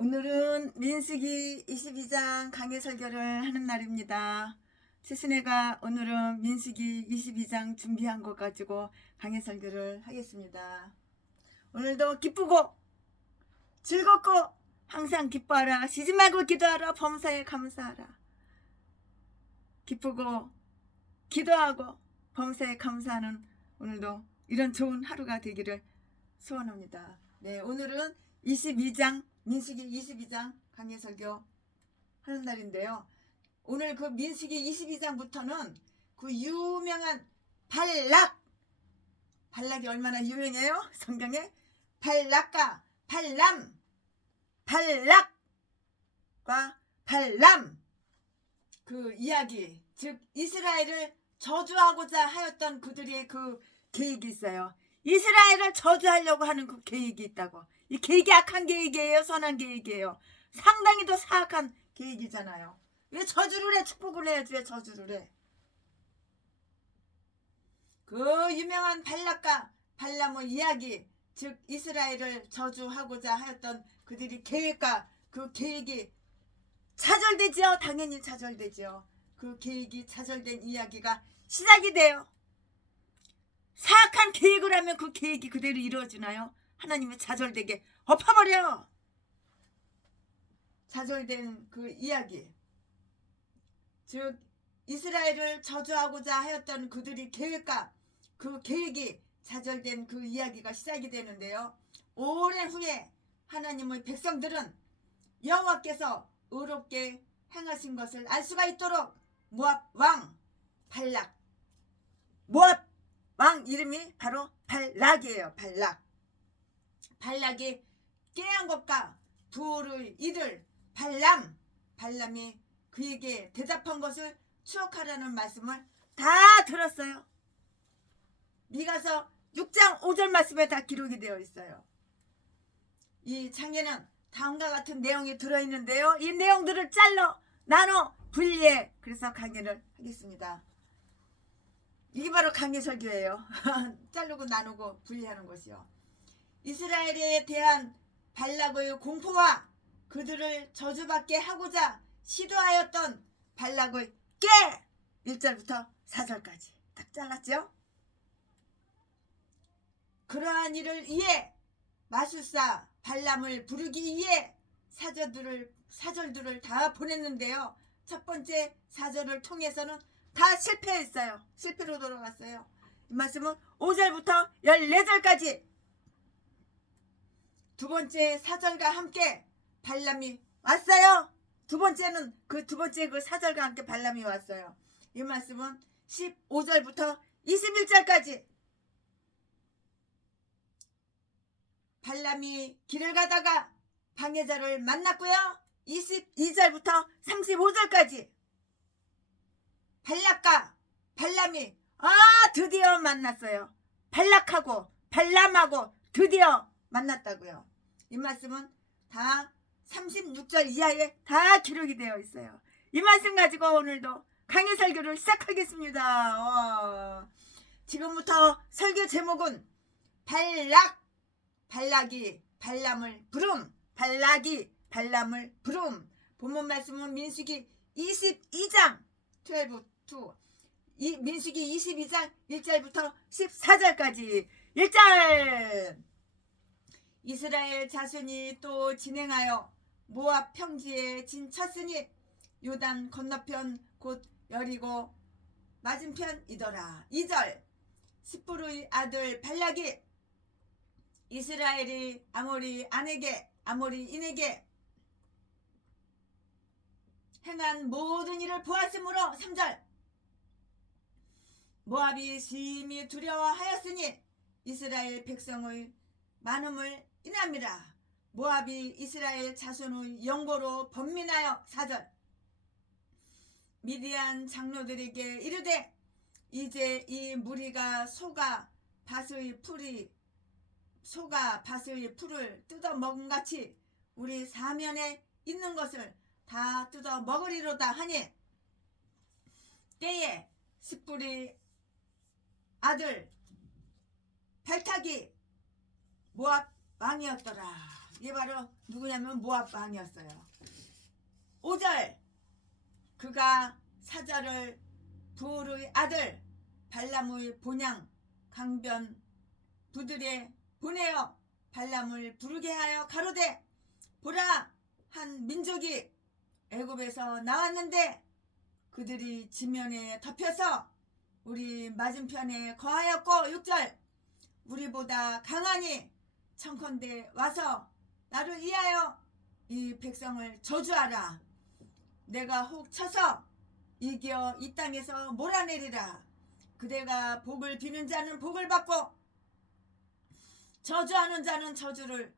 오늘은 민수기 22장 강해 설교를 하는 날입니다. 최순애가 오늘은 민수기 22장 준비한 것 가지고 강해 설교를 하겠습니다. 오늘도 기쁘고 즐겁고 항상 기뻐하라. 쉬지 말고 기도하라. 범사에 감사하라. 기쁘고 기도하고 범사에 감사하는 오늘도 이런 좋은 하루가 되기를 소원합니다. 네, 오늘은 22장 민수기 22장 강해 설교 하는 날인데요. 오늘 그 민수기 22장부터는 그 유명한 발락이 얼마나 유명해요? 성경에 발락과 발락과 발람 그 이야기, 즉 이스라엘을 저주하고자 하였던 그들의 그 계획이 있어요. 이스라엘을 저주하려고 하는 그 계획이 있다고. 이 계획이 악한 계획이에요? 선한 계획이에요? 상당히 더 사악한 계획이잖아요. 왜 저주를 해? 축복을 해야지 왜 저주를 해? 그 유명한 발락과 발람의 이야기, 즉 이스라엘을 저주하고자 하였던 그들이 계획과 그 계획이 좌절되지요. 당연히 좌절되지요. 그 계획이 좌절된 이야기가 시작이 돼요. 사악한 계획을 하면 그 계획이 그대로 이루어지나요? 하나님의 좌절되게 엎어버려. 좌절된 그 이야기, 즉 이스라엘을 저주하고자 하였던 그들의 계획과 그 계획이 좌절된 그 이야기가 시작이 되는데요. 오랜 후에 하나님의 백성들은 여호와께서 의롭게 행하신 것을 알 수가 있도록 모압 왕 발락, 모압 왕 이름이 바로 발락이에요. 발락이 깨한 것과 둘의 이들 발람이 그에게 대답한 것을 추억하라는 말씀을 다 들었어요. 미가서 6장 5절 말씀에 다 기록이 되어 있어요. 이 장에는 다음과 같은 내용이 들어있는데요. 이 내용들을 잘라 나눠 분리해 그래서 강의를 하겠습니다. 이게 바로 강의 설교예요. 자르고 나누고 분리하는 것이요. 이스라엘에 대한 발락의 공포와 그들을 저주받게 하고자 시도하였던 발락의 깨 1절부터 4절까지 딱 잘랐죠. 그러한 일을 위해 마술사 발람을 부르기 위해 사절들을 다 보냈는데요. 첫 번째 사절을 통해서는 다 실패했어요. 실패로 돌아갔어요. 이 말씀은 5절부터 14절까지 두 번째 사절과 함께 발람이 왔어요. 두 번째 그 사절과 함께 발람이 왔어요. 이 말씀은 15절부터 21절까지 발람이 길을 가다가 방해자를 만났고요. 22절부터 35절까지 발락과 발람이 드디어 만났어요. 발락하고 발람하고 드디어 만났다고요. 이 말씀은 다 36절 이하에 다 기록이 되어 있어요. 이 말씀 가지고 오늘도 강의 설교를 시작하겠습니다. 지금부터 설교 제목은 발락이 발람을 부름. 발락이 발람을 부름. 본문 말씀은 민수기 22장 12 민수기 22장 1절부터 14절까지 1절 이스라엘 자손이 또 진행하여 모압 평지에 진쳤으니 요단 건너편 곧 여리고 맞은편이더라. 2절 스푸르의 아들 발락이 이스라엘이 아모리인에게 행한 모든 일을 보았으므로 3절 모압이 심히 두려워하였으니 이스라엘 백성의 많음을 인함이라. 모압이 이스라엘 자손의 영고로 번민하여 4절 미디안 장로들에게 이르되 이제 이 무리가 소가 밭의 풀을 뜯어 먹음같이 우리 사면에 있는 것을 다 뜯어 먹으리로다 하니 때에 스불의 아들 발탁이 모압 왕이었더라. 이게 바로 누구냐면 모압 왕이었어요. 5절 그가 사절을 부울의 아들 발람의 본향 강변 부들에 보내어 발람을 부르게 하여 가로되 보라 한 민족이 애굽에서 나왔는데 그들이 지면에 덮여서 우리 맞은편에 거하였고 6절 우리보다 강하니 청컨대 와서 나를 위하여 이 백성을 저주하라. 내가 혹 쳐서 이겨 이 땅에서 몰아내리라. 그대가 복을 비는 자는 복을 받고 저주하는 자는 저주를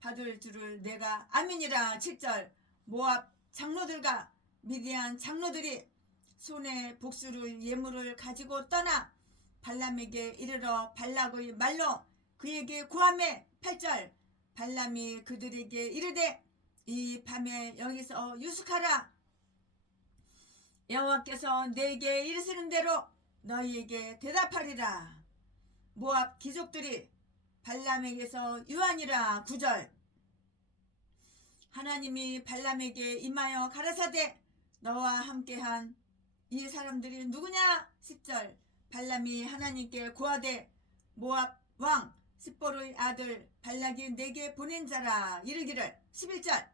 받을 줄을 내가 아미니라. 7절 모압 장로들과 미디안 장로들이 손에 복수를 예물을 가지고 떠나 발람에게 이르러 발락의 말로 그에게 구하매 8절 발람이 그들에게 이르되 이 밤에 여기서 유숙하라. 여호와께서 내게 이르시는 대로 너희에게 대답하리라. 모압 귀족들이 발람에게서 유하니라. 9절 하나님이 발람에게 임하여 가라사대 너와 함께한 이 사람들이 누구냐. 10절 발람이 하나님께 고하되 모압 왕 스볼의 아들 발락이 내게 보낸 자라 이르기를. 11절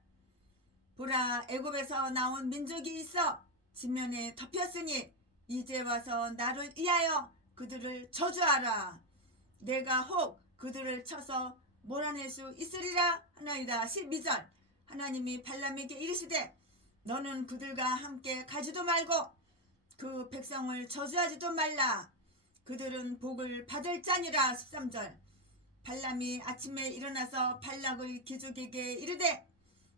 보라 애굽에서 나온 민족이 있어 지면에 덮였으니 이제 와서 나를 위하여 그들을 저주하라. 내가 혹 그들을 쳐서 몰아낼 수 있으리라 하나이다. 12절 하나님이 발람에게 이르시되 너는 그들과 함께 가지도 말고 그 백성을 저주하지도 말라. 그들은 복을 받을 자니라. 13절 발람이 아침에 일어나서 발락의 귀족에게 이르되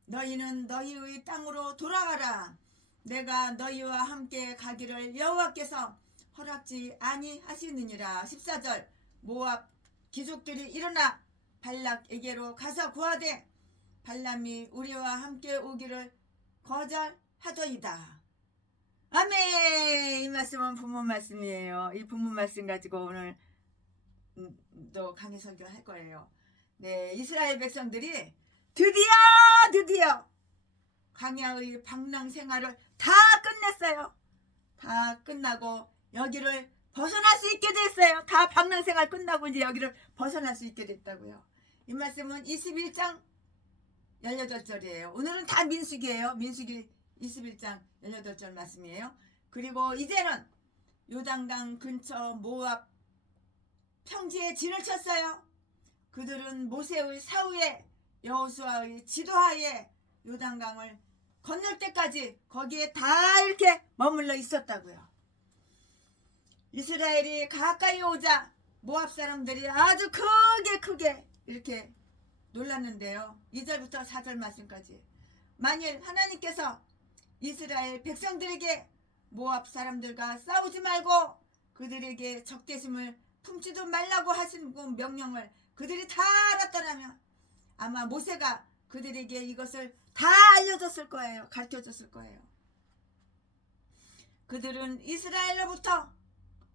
너희는 너희의 땅으로 돌아가라. 내가 너희와 함께 가기를 여호와께서 허락지 아니하시느니라. 14절 모압 귀족들이 일어나 발락에게로 가서 구하되 발람이 우리와 함께 오기를 거절하더이다. 아멘. 이 말씀은 부모 말씀이에요. 이 부모 말씀 가지고 오늘 또 강의 설교할 거예요. 네, 이스라엘 백성들이 드디어 광야의 방랑 생활을 다 끝냈어요. 다 끝나고 여기를 벗어날 수 있게 됐어요. 다 방랑 생활 끝나고 이제 여기를 벗어날 수 있게 됐다고요. 이 말씀은 21장 18절이에요. 오늘은 다 민수기예요. 민수기 21장 18절 말씀이에요. 그리고 이제는 요단강 근처 모압 평지에 진을 쳤어요. 그들은 모세의 사후에 여호수아의 지도하에 요단강을 건널 때까지 거기에 다 이렇게 머물러 있었다고요. 이스라엘이 가까이 오자 모압 사람들이 아주 크게 이렇게 놀랐는데요. 2절부터 4절 말씀까지 만일 하나님께서 이스라엘 백성들에게 모압 사람들과 싸우지 말고 그들에게 적대심을 품지도 말라고 하신 그 명령을 그들이 다 알았더라면 아마 모세가 그들에게 이것을 다 알려줬을 거예요. 가르쳐줬을 거예요. 그들은 이스라엘로부터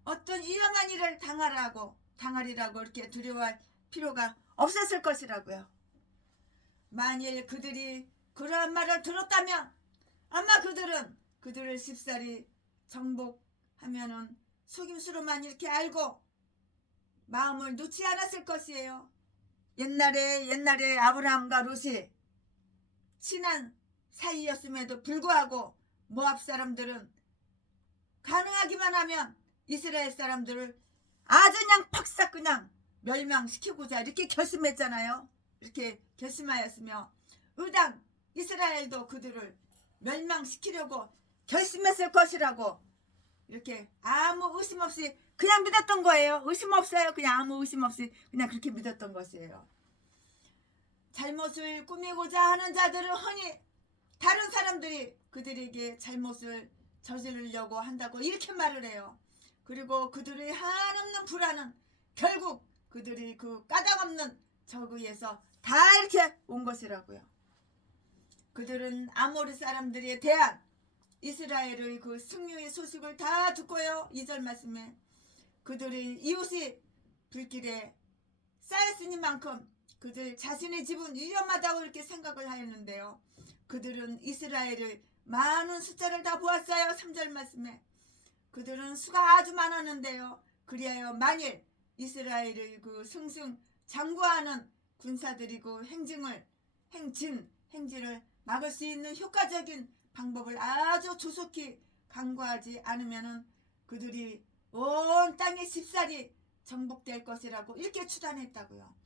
어떤 위험한 일을 당하리라고 이렇게 두려워할 필요가 없었을 것이라고요. 만일 그들이 그러한 말을 들었다면 아마 그들을 쉽사리 정복하면은 속임수로만 이렇게 알고 마음을 놓지 않았을 것이에요. 옛날에 아브라함과 롯이 친한 사이였음에도 불구하고 모압 사람들은 가능하기만 하면 이스라엘 사람들을 아주 그냥 팍싹 그냥 멸망시키고자 이렇게 결심했잖아요. 이렇게 결심하였으며 의당 이스라엘도 그들을 멸망시키려고 결심했을 것이라고 이렇게 아무 의심 없이 그냥 믿었던 거예요. 의심 없어요. 그냥 아무 의심 없이 그냥 그렇게 믿었던 것이에요. 잘못을 꾸미고자 하는 자들은 흔히 다른 사람들이 그들에게 잘못을 저지르려고 한다고 이렇게 말을 해요. 그리고 그들의 한없는 불안은 결국 그들이 그 까닭없는 적의에서 다 이렇게 온 것이라고요. 그들은 아모리 사람들에 대한 이스라엘의 그 승리의 소식을 다 듣고요. 2절 말씀에 그들의 이웃이 불길에 쌓였으니만큼 그들 자신의 집은 위험하다고 이렇게 생각을 하였는데요. 그들은 이스라엘의 많은 숫자를 다 보았어요. 3절 말씀에 그들은 수가 아주 많았는데요. 그리하여 만일 이스라엘의 그 승승장구하는 군사들이고 행진을 막을 수 있는 효과적인 방법을 아주 조속히 강구하지 않으면은 그들이 온 땅의 쉽사리 정복될 것이라고 이렇게 추단했다고요.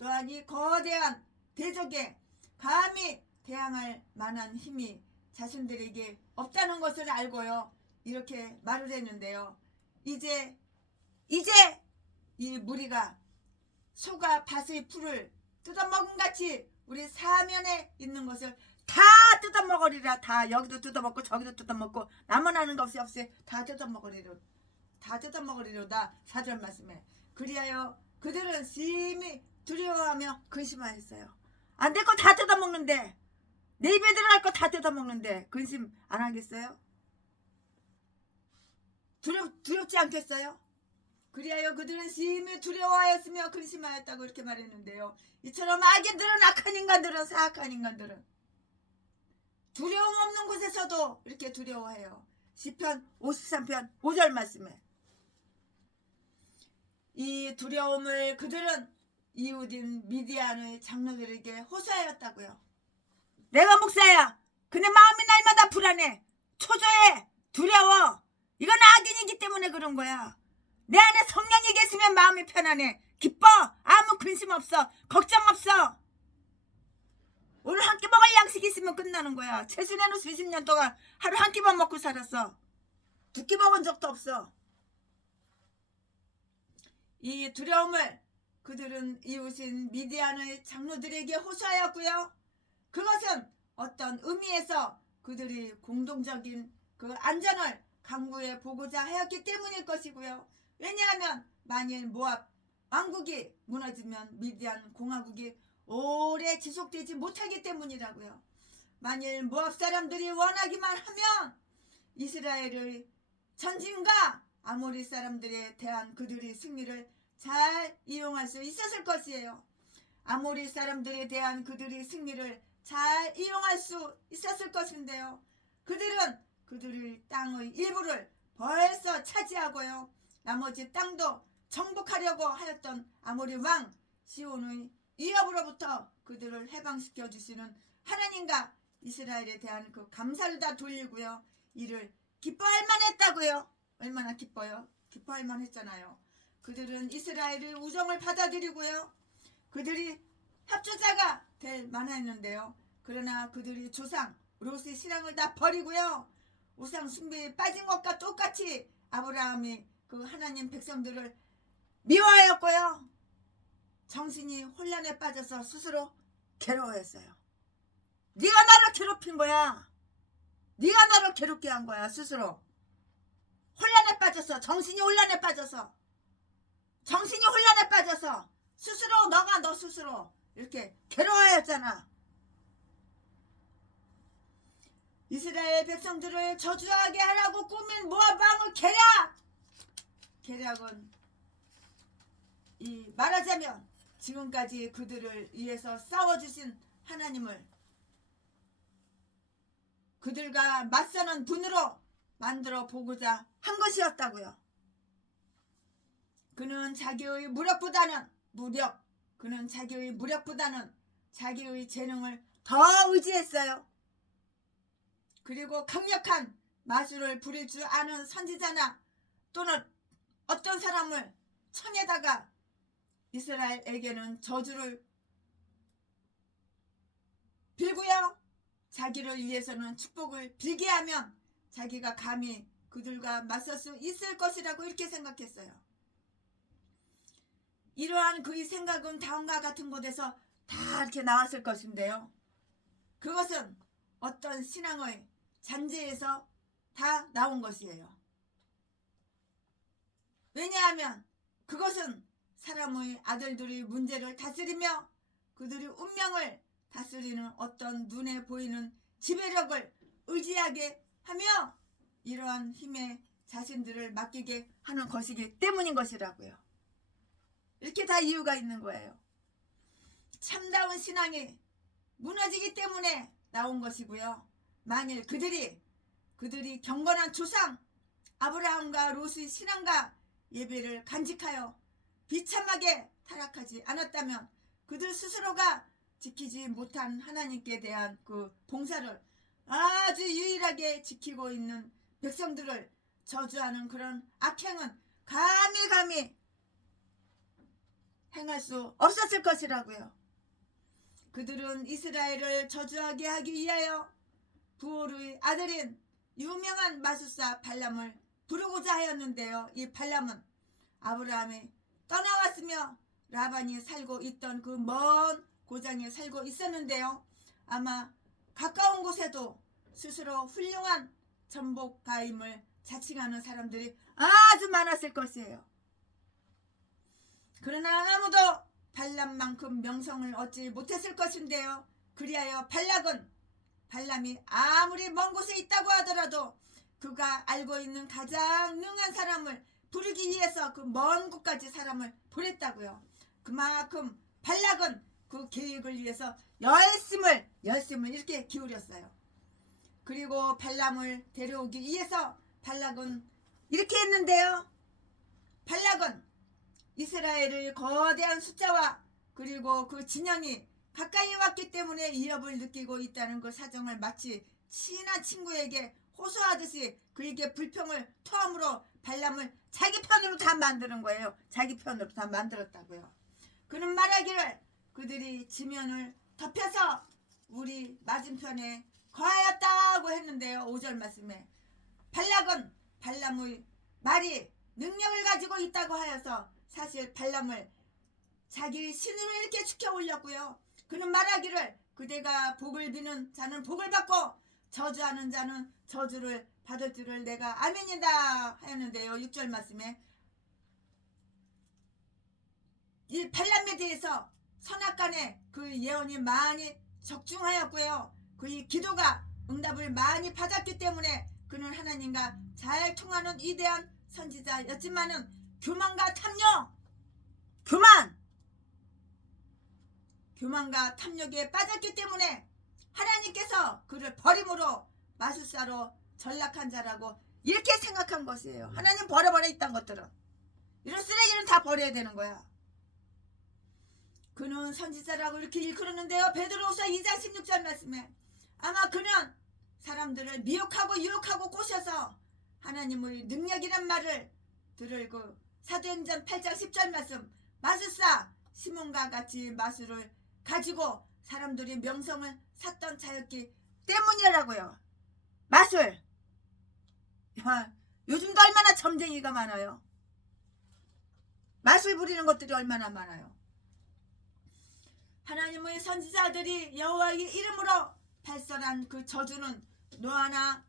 또한 이 거대한 대적에 감히 대항할 만한 힘이 자신들에게 없다는 것을 알고요. 이렇게 말을 했는데요. 이제 이 무리가 소가 밭의 풀을 뜯어먹은 같이 우리 사면에 있는 것을 다 뜯어먹으리라. 다 여기도 뜯어먹고 저기도 뜯어먹고 남아나는 것이 없이 다 뜯어먹으리로다. 4절 말씀에 그리하여 그들은 심히 두려워하며 근심하였어요. 안 될 거 다 뜯어먹는데, 내 입에 들어갈 거 다 뜯어먹는데 근심 안 하겠어요? 두렵지 않겠어요? 그리하여 그들은 심히 두려워하였으며 근심하였다고 이렇게 말했는데요. 이처럼 악인들은, 악한 인간들은, 사악한 인간들은 두려움 없는 곳에서도 이렇게 두려워해요. 시편 53편 5절 말씀에 이 두려움을 그들은 이웃인 미디안의 장로들에게 호소하였다고요. 내가 목사야. 근데 마음이 날마다 불안해. 초조해. 두려워. 이건 악인이기 때문에 그런 거야. 내 안에 성령이 계시면 마음이 편안해. 기뻐. 아무 근심 없어. 걱정 없어. 오늘 한 끼 먹을 양식이 있으면 끝나는 거야. 최순애는 수십 년 동안 하루 한 끼만 먹고 살았어. 2끼 먹은 적도 없어. 이 두려움을 그들은 이웃인 미디안의 장로들에게 호소하였고요. 그것은 어떤 의미에서 그들이 공동적인 그 안전을 강구해 보고자 하였기 때문일 것이고요. 왜냐하면 만일 모압 왕국이 무너지면 미디안 공화국이 오래 지속되지 못하기 때문이라고요. 만일 모압 사람들이 원하기만 하면 이스라엘의 전진과 아모리 사람들에 대한 그들의 승리를 잘 이용할 수 있었을 것이에요. 아모리 사람들에 대한 그들의 승리를 잘 이용할 수 있었을 것인데요. 그들은 그들의 땅의 일부를 벌써 차지하고요. 나머지 땅도 정복하려고 하였던 아모리 왕 시온의 위협으로부터 그들을 해방시켜 주시는 하나님과 이스라엘에 대한 그 감사를 다 돌리고요. 이를 기뻐할 만했다고요. 얼마나 기뻐요? 기뻐할 만했잖아요. 그들은 이스라엘의 우정을 받아들이고요. 그들이 협조자가 될 만했는데요. 그러나 그들이 조상 롯의 신앙을 다 버리고요. 우상 숭배에 빠진 것과 똑같이 아브라함이 그 하나님 백성들을 미워하였고요. 정신이 혼란에 빠져서 스스로 괴로워했어요. 네가 나를 괴롭힌 거야. 네가 나를 괴롭게 한 거야. 스스로 혼란에 빠져서, 정신이 혼란에 빠져서 스스로 너가 너 스스로 이렇게 괴로워하였잖아. 이스라엘 백성들을 저주하게 하라고 꾸민 모압 왕의 계략은 이 말하자면 지금까지 그들을 위해서 싸워주신 하나님을 그들과 맞서는 분으로 만들어 보고자 한 것이었다고요. 그는 자기의 무력보다는 자기의 재능을 더 의지했어요. 그리고 강력한 마술을 부릴 줄 아는 선지자나 또는 어떤 사람을 청에다가 이스라엘에게는 저주를 빌고요. 자기를 위해서는 축복을 빌게 하면 자기가 감히 그들과 맞설 수 있을 것이라고 이렇게 생각했어요. 이러한 그의 생각은 다음과 같은 곳에서 다 이렇게 나왔을 것인데요. 그것은 어떤 신앙의 잔재에서 다 나온 것이에요. 왜냐하면 그것은 사람의 아들들의 문제를 다스리며 그들의 운명을 다스리는 어떤 눈에 보이는 지배력을 의지하게 하며 이러한 힘에 자신들을 맡기게 하는 것이기 때문인 것이라고요. 이렇게 다 이유가 있는 거예요. 참다운 신앙이 무너지기 때문에 나온 것이고요. 만일 그들이 경건한 조상 아브라함과 롯의 신앙과 예배를 간직하여 비참하게 타락하지 않았다면 그들 스스로가 지키지 못한 하나님께 대한 그 봉사를 아주 유일하게 지키고 있는 백성들을 저주하는 그런 악행은 감히 행할 수 없었을 것이라고요. 그들은 이스라엘을 저주하게 하기 위하여 부올의 아들인 유명한 마술사 발람을 부르고자 하였는데요. 이 발람은 아브라함이 떠나왔으며 라반이 살고 있던 그 먼 고장에 살고 있었는데요. 아마 가까운 곳에도 스스로 훌륭한 전복가임을 자칭하는 사람들이 아주 많았을 것이에요. 그러나 아무도 발람만큼 명성을 얻지 못했을 것인데요. 그리하여 발람이 아무리 먼 곳에 있다고 하더라도 그가 알고 있는 가장 능한 사람을 부르기 위해서 그 먼 곳까지 사람을 보냈다고요. 그만큼 발락은 그 계획을 위해서 열심을 이렇게 기울였어요. 그리고 발람을 데려오기 위해서 발락은 이렇게 했는데요. 발락은 이스라엘의 거대한 숫자와 그리고 그 진영이 가까이 왔기 때문에 위협을 느끼고 있다는 그 사정을 마치 친한 친구에게 호소하듯이 그에게 불평을 토함으로 발람을 자기 편으로 다 만드는 거예요. 자기 편으로 다 만들었다고요. 그는 말하기를 그들이 지면을 덮여서 우리 맞은편에 거하였다고 했는데요. 5절 말씀에 발락은 발람의 말이 능력을 가지고 있다고 하여서 사실 발람을 자기 신으로 이렇게 축혀 올렸고요. 그는 말하기를 그대가 복을 비는 자는 복을 받고 저주하는 자는 저주를 받을 줄을 내가 아멘이다 하였는데요. 6절 말씀에 이 발람에 대해서 선악간에 그 예언이 많이 적중하였고요. 그의 기도가 응답을 많이 받았기 때문에 그는 하나님과 잘 통하는 위대한 선지자였지만은 교만과 탐욕에 빠졌기 때문에 하나님께서 그를 버림으로 마술사로 전락한 자라고 이렇게 생각한 것이에요. 하나님 버려버려 있던 것들은 이런 쓰레기는 다 버려야 되는 거야. 그는 선지자라고 이렇게 일컬었는데요. 베드로후서 2장 16절 말씀에 아마 그는 사람들을 미혹하고 유혹하고 꼬셔서 하나님의 능력이란 말을 들을 그 사도행전 8장 10절 말씀 마술사 시몬과 같이 마술을 가지고 사람들이 명성을 샀던 자였기 때문이라고요. 마술. 야, 요즘도 얼마나 점쟁이가 많아요. 마술 부리는 것들이 얼마나 많아요. 하나님의 선지자들이 여호와의 이름으로 발설한 그 저주는 노아나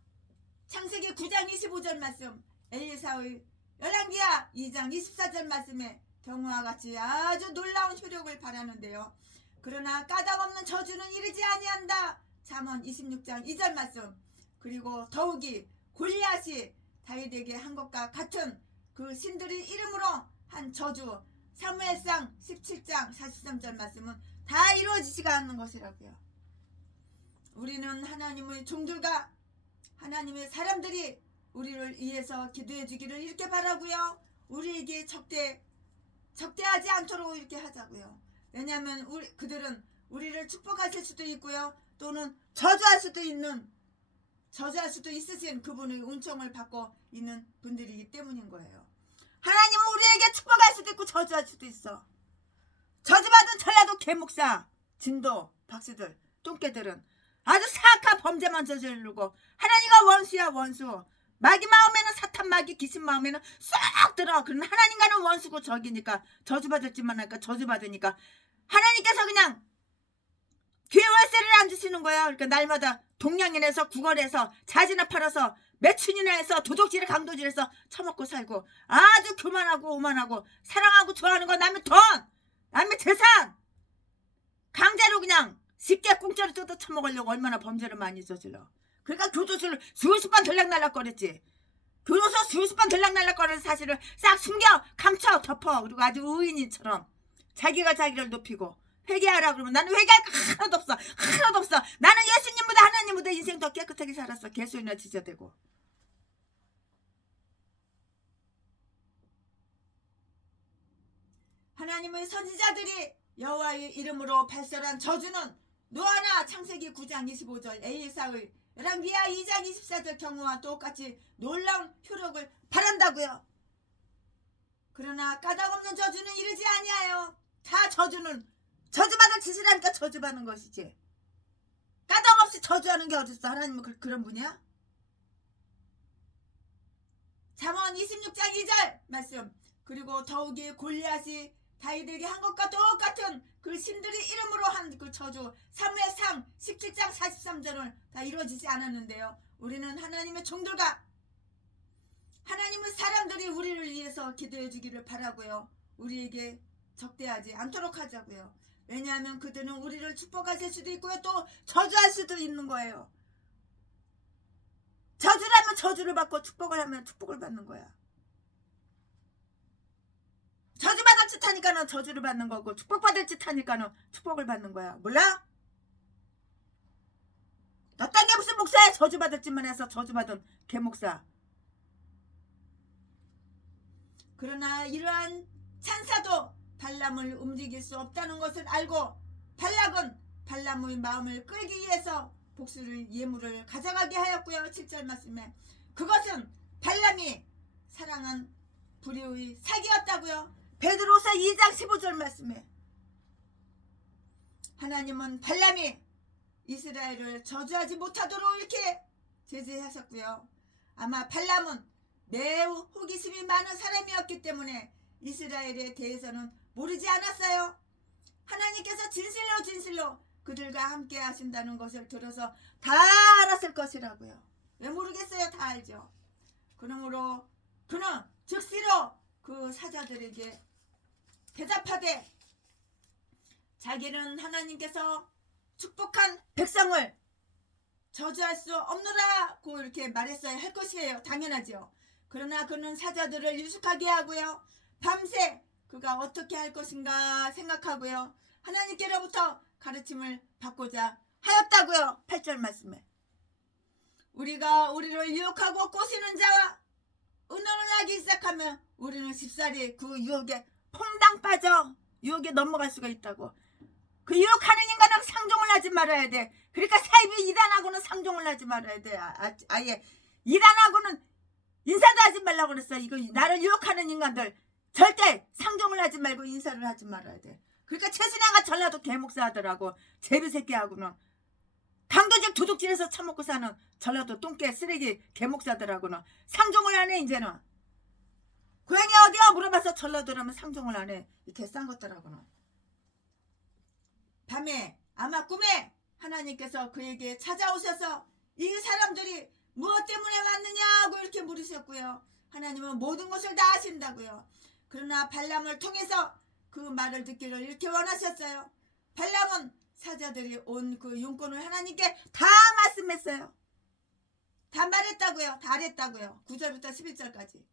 창세기 9장 25절 말씀 엘리사의 열왕기하 2장 24절 말씀에 경우와 같이 아주 놀라운 효력을 발하는데요. 그러나 까닭없는 저주는 이르지 아니한다. 잠언 26장 2절 말씀 그리고 더욱이 골리앗이 다윗에게 한 것과 같은 그 신들의 이름으로 한 저주 사무엘상 17장 43절 말씀은 다 이루어지지가 않는 것이라고요. 우리는 하나님의 종들과 하나님의 사람들이 우리를 위해서 기도해 주기를 이렇게 바라고요. 우리에게 적대하지 않도록 이렇게 하자고요. 왜냐하면 그들은 우리를 축복하실 수도 있고요. 또는 저주할 수도 있으신 그분의 은총을 받고 있는 분들이기 때문인 거예요. 하나님은 우리에게 축복할 수도 있고 저주할 수도 있어. 저주받은 전라도 개목사, 진도, 박씨들, 똥개들은 아주 사악한 범죄만 저지르고 하나님과 원수야 원수. 마귀 마음에는 사탄 마귀 귀신 마음에는 쏙 들어. 그런 하나님과는 원수고 적이니까 저주받을지만 하니까 저주받으니까 하나님께서 그냥 교회 월세를 안 주시는 거야. 그러니까 날마다 동양인에서 구걸해서 자지나 팔아서 매춘이나 해서 도둑질을 강도질해서 처먹고 살고 아주 교만하고 오만하고 사랑하고 좋아하는 거 남의 돈 남의 재산 강제로 그냥 쉽게 공짜로 뜯어 처먹으려고 얼마나 범죄를 많이 저질러. 그러니까 교도소를 수십 번 들락날락거렸지. 교도소 수십 번 들락날락거려서 사실을 싹 숨겨 감춰 덮어. 그리고 아주 의인인처럼 자기가 자기를 높이고 회개하라 그러면 나는 회개할 거 하나도 없어. 하나도 없어. 나는 예수님보다 하나님보다 인생 더 깨끗하게 살았어. 개소리나 지저대고. 하나님의 선지자들이 여호와의 이름으로 발설한 저주는 노아나 창세기 9장 25절 에사의 열왕기하 2장 24절 경우와 똑같이 놀라운 효력을 발한다고요. 그러나 까닭없는 저주는 이르지 아니하여. 다 저주는 저주받을 짓을 하니까 저주받는 것이지. 까닭없이 저주하는 게 어딨어. 하나님은 그런 분이야? 잠언 26장 2절 말씀. 그리고 더욱이 골리앗이 다윗에게 한 것과 똑같은 그 신들의 이름으로 한 그 저주 사무엘상 17장 43절은 다 이루어지지 않았는데요. 우리는 하나님의 종들과 하나님의 사람들이 우리를 위해서 기도해 주기를 바라고요. 우리에게 적대하지 않도록 하자고요. 왜냐하면 그들은 우리를 축복하실 수도 있고요. 또 저주할 수도 있는 거예요. 저주를 하면 저주를 받고 축복을 하면 축복을 받는 거야. 저주받을 짓 하니까는 저주를 받는 거고 축복받을 짓 하니까는 축복을 받는 거야. 몰라? 너 딴 게 무슨 목사야? 저주받을 짓만 해서 저주받은 개목사. 그러나 이러한 찬사도 발람을 움직일 수 없다는 것을 알고 발락은 발람의 마음을 끌기 위해서 복수를 예물을 가져가게 하였고요. 7절 말씀에 그것은 발람이 사랑한 불의의 사기였다고요. 베드로서 2장 15절 말씀에 하나님은 발람이 이스라엘을 저주하지 못하도록 이렇게 제재하셨고요. 아마 발람은 매우 호기심이 많은 사람이었기 때문에 이스라엘에 대해서는 모르지 않았어요. 하나님께서 진실로 그들과 함께 하신다는 것을 들어서 다 알았을 것이라고요. 왜 모르겠어요? 다 알죠. 그러므로 그는 즉시로 그 사자들에게 대답하되 자기는 하나님께서 축복한 백성을 저주할 수 없노라고 이렇게 말했어야 할 것이에요. 당연하죠. 그러나 그는 사자들을 유숙하게 하고요. 밤새 그가 어떻게 할 것인가 생각하고요. 하나님께로부터 가르침을 받고자 하였다고요. 8절 말씀에 우리가 우리를 유혹하고 꼬시는 자와 의논을 하기 시작하면 우리는 쉽사리 그 유혹에 퐁당 빠져 유혹에 넘어갈 수가 있다고. 그 유혹하는 인간은 상종을 하지 말아야 돼. 그러니까 사이비 이단하고는 상종을 하지 말아야 돼. 아예 이단하고는 인사도 하지 말라고 그랬어. 이거 나를 유혹하는 인간들 절대 상종을 하지 말고 인사를 하지 말아야 돼. 그러니까 최순양아 전라도 개목사 하더라고. 제비새끼하고는 강도직 도둑질해서 처먹고 사는 전라도 똥개 쓰레기 개목사들하고는 상종을 안 해. 이제는 고향이 어디야 물어봐서 전라도라면 상종을 안 해. 이 개싼 것들하고는. 밤에 아마 꿈에 하나님께서 그에게 찾아오셔서 이 사람들이 무엇 때문에 왔느냐고 이렇게 물으셨고요. 하나님은 모든 것을 다 아신다고요. 그러나 발람을 통해서 그 말을 듣기를 이렇게 원하셨어요. 발람은 사자들이 온 그 용건을 하나님께 다 말씀했어요. 다 말했다고요. 다 알았다고요. 9절부터 11절까지.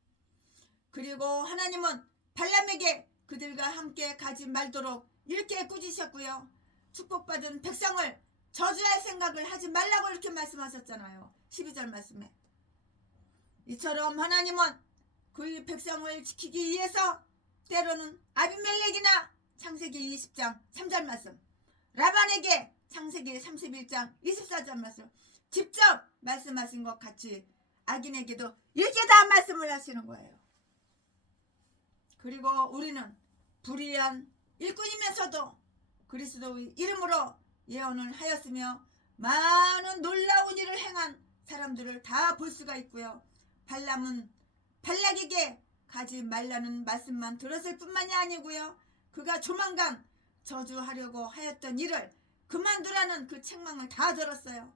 그리고 하나님은 발람에게 그들과 함께 가지 말도록 이렇게 꾸짖으셨고요. 축복받은 백성을 저주할 생각을 하지 말라고 이렇게 말씀하셨잖아요. 12절 말씀에. 이처럼 하나님은 그 백성을 지키기 위해서 때로는 아비멜렉이나 창세기 20장 3절 말씀, 라반에게 창세기 31장 24절 말씀 직접 말씀하신 것 같이 악인에게도 이렇게 다 말씀을 하시는 거예요. 그리고 우리는 불의한 일꾼이면서도 그리스도의 이름으로 예언을 하였으며 많은 놀라운 일을 행한 사람들을 다 볼 수가 있고요. 발람은 발락에게 가지 말라는 말씀만 들었을 뿐만이 아니고요. 그가 조만간 저주하려고 하였던 일을 그만두라는 그 책망을 다 들었어요.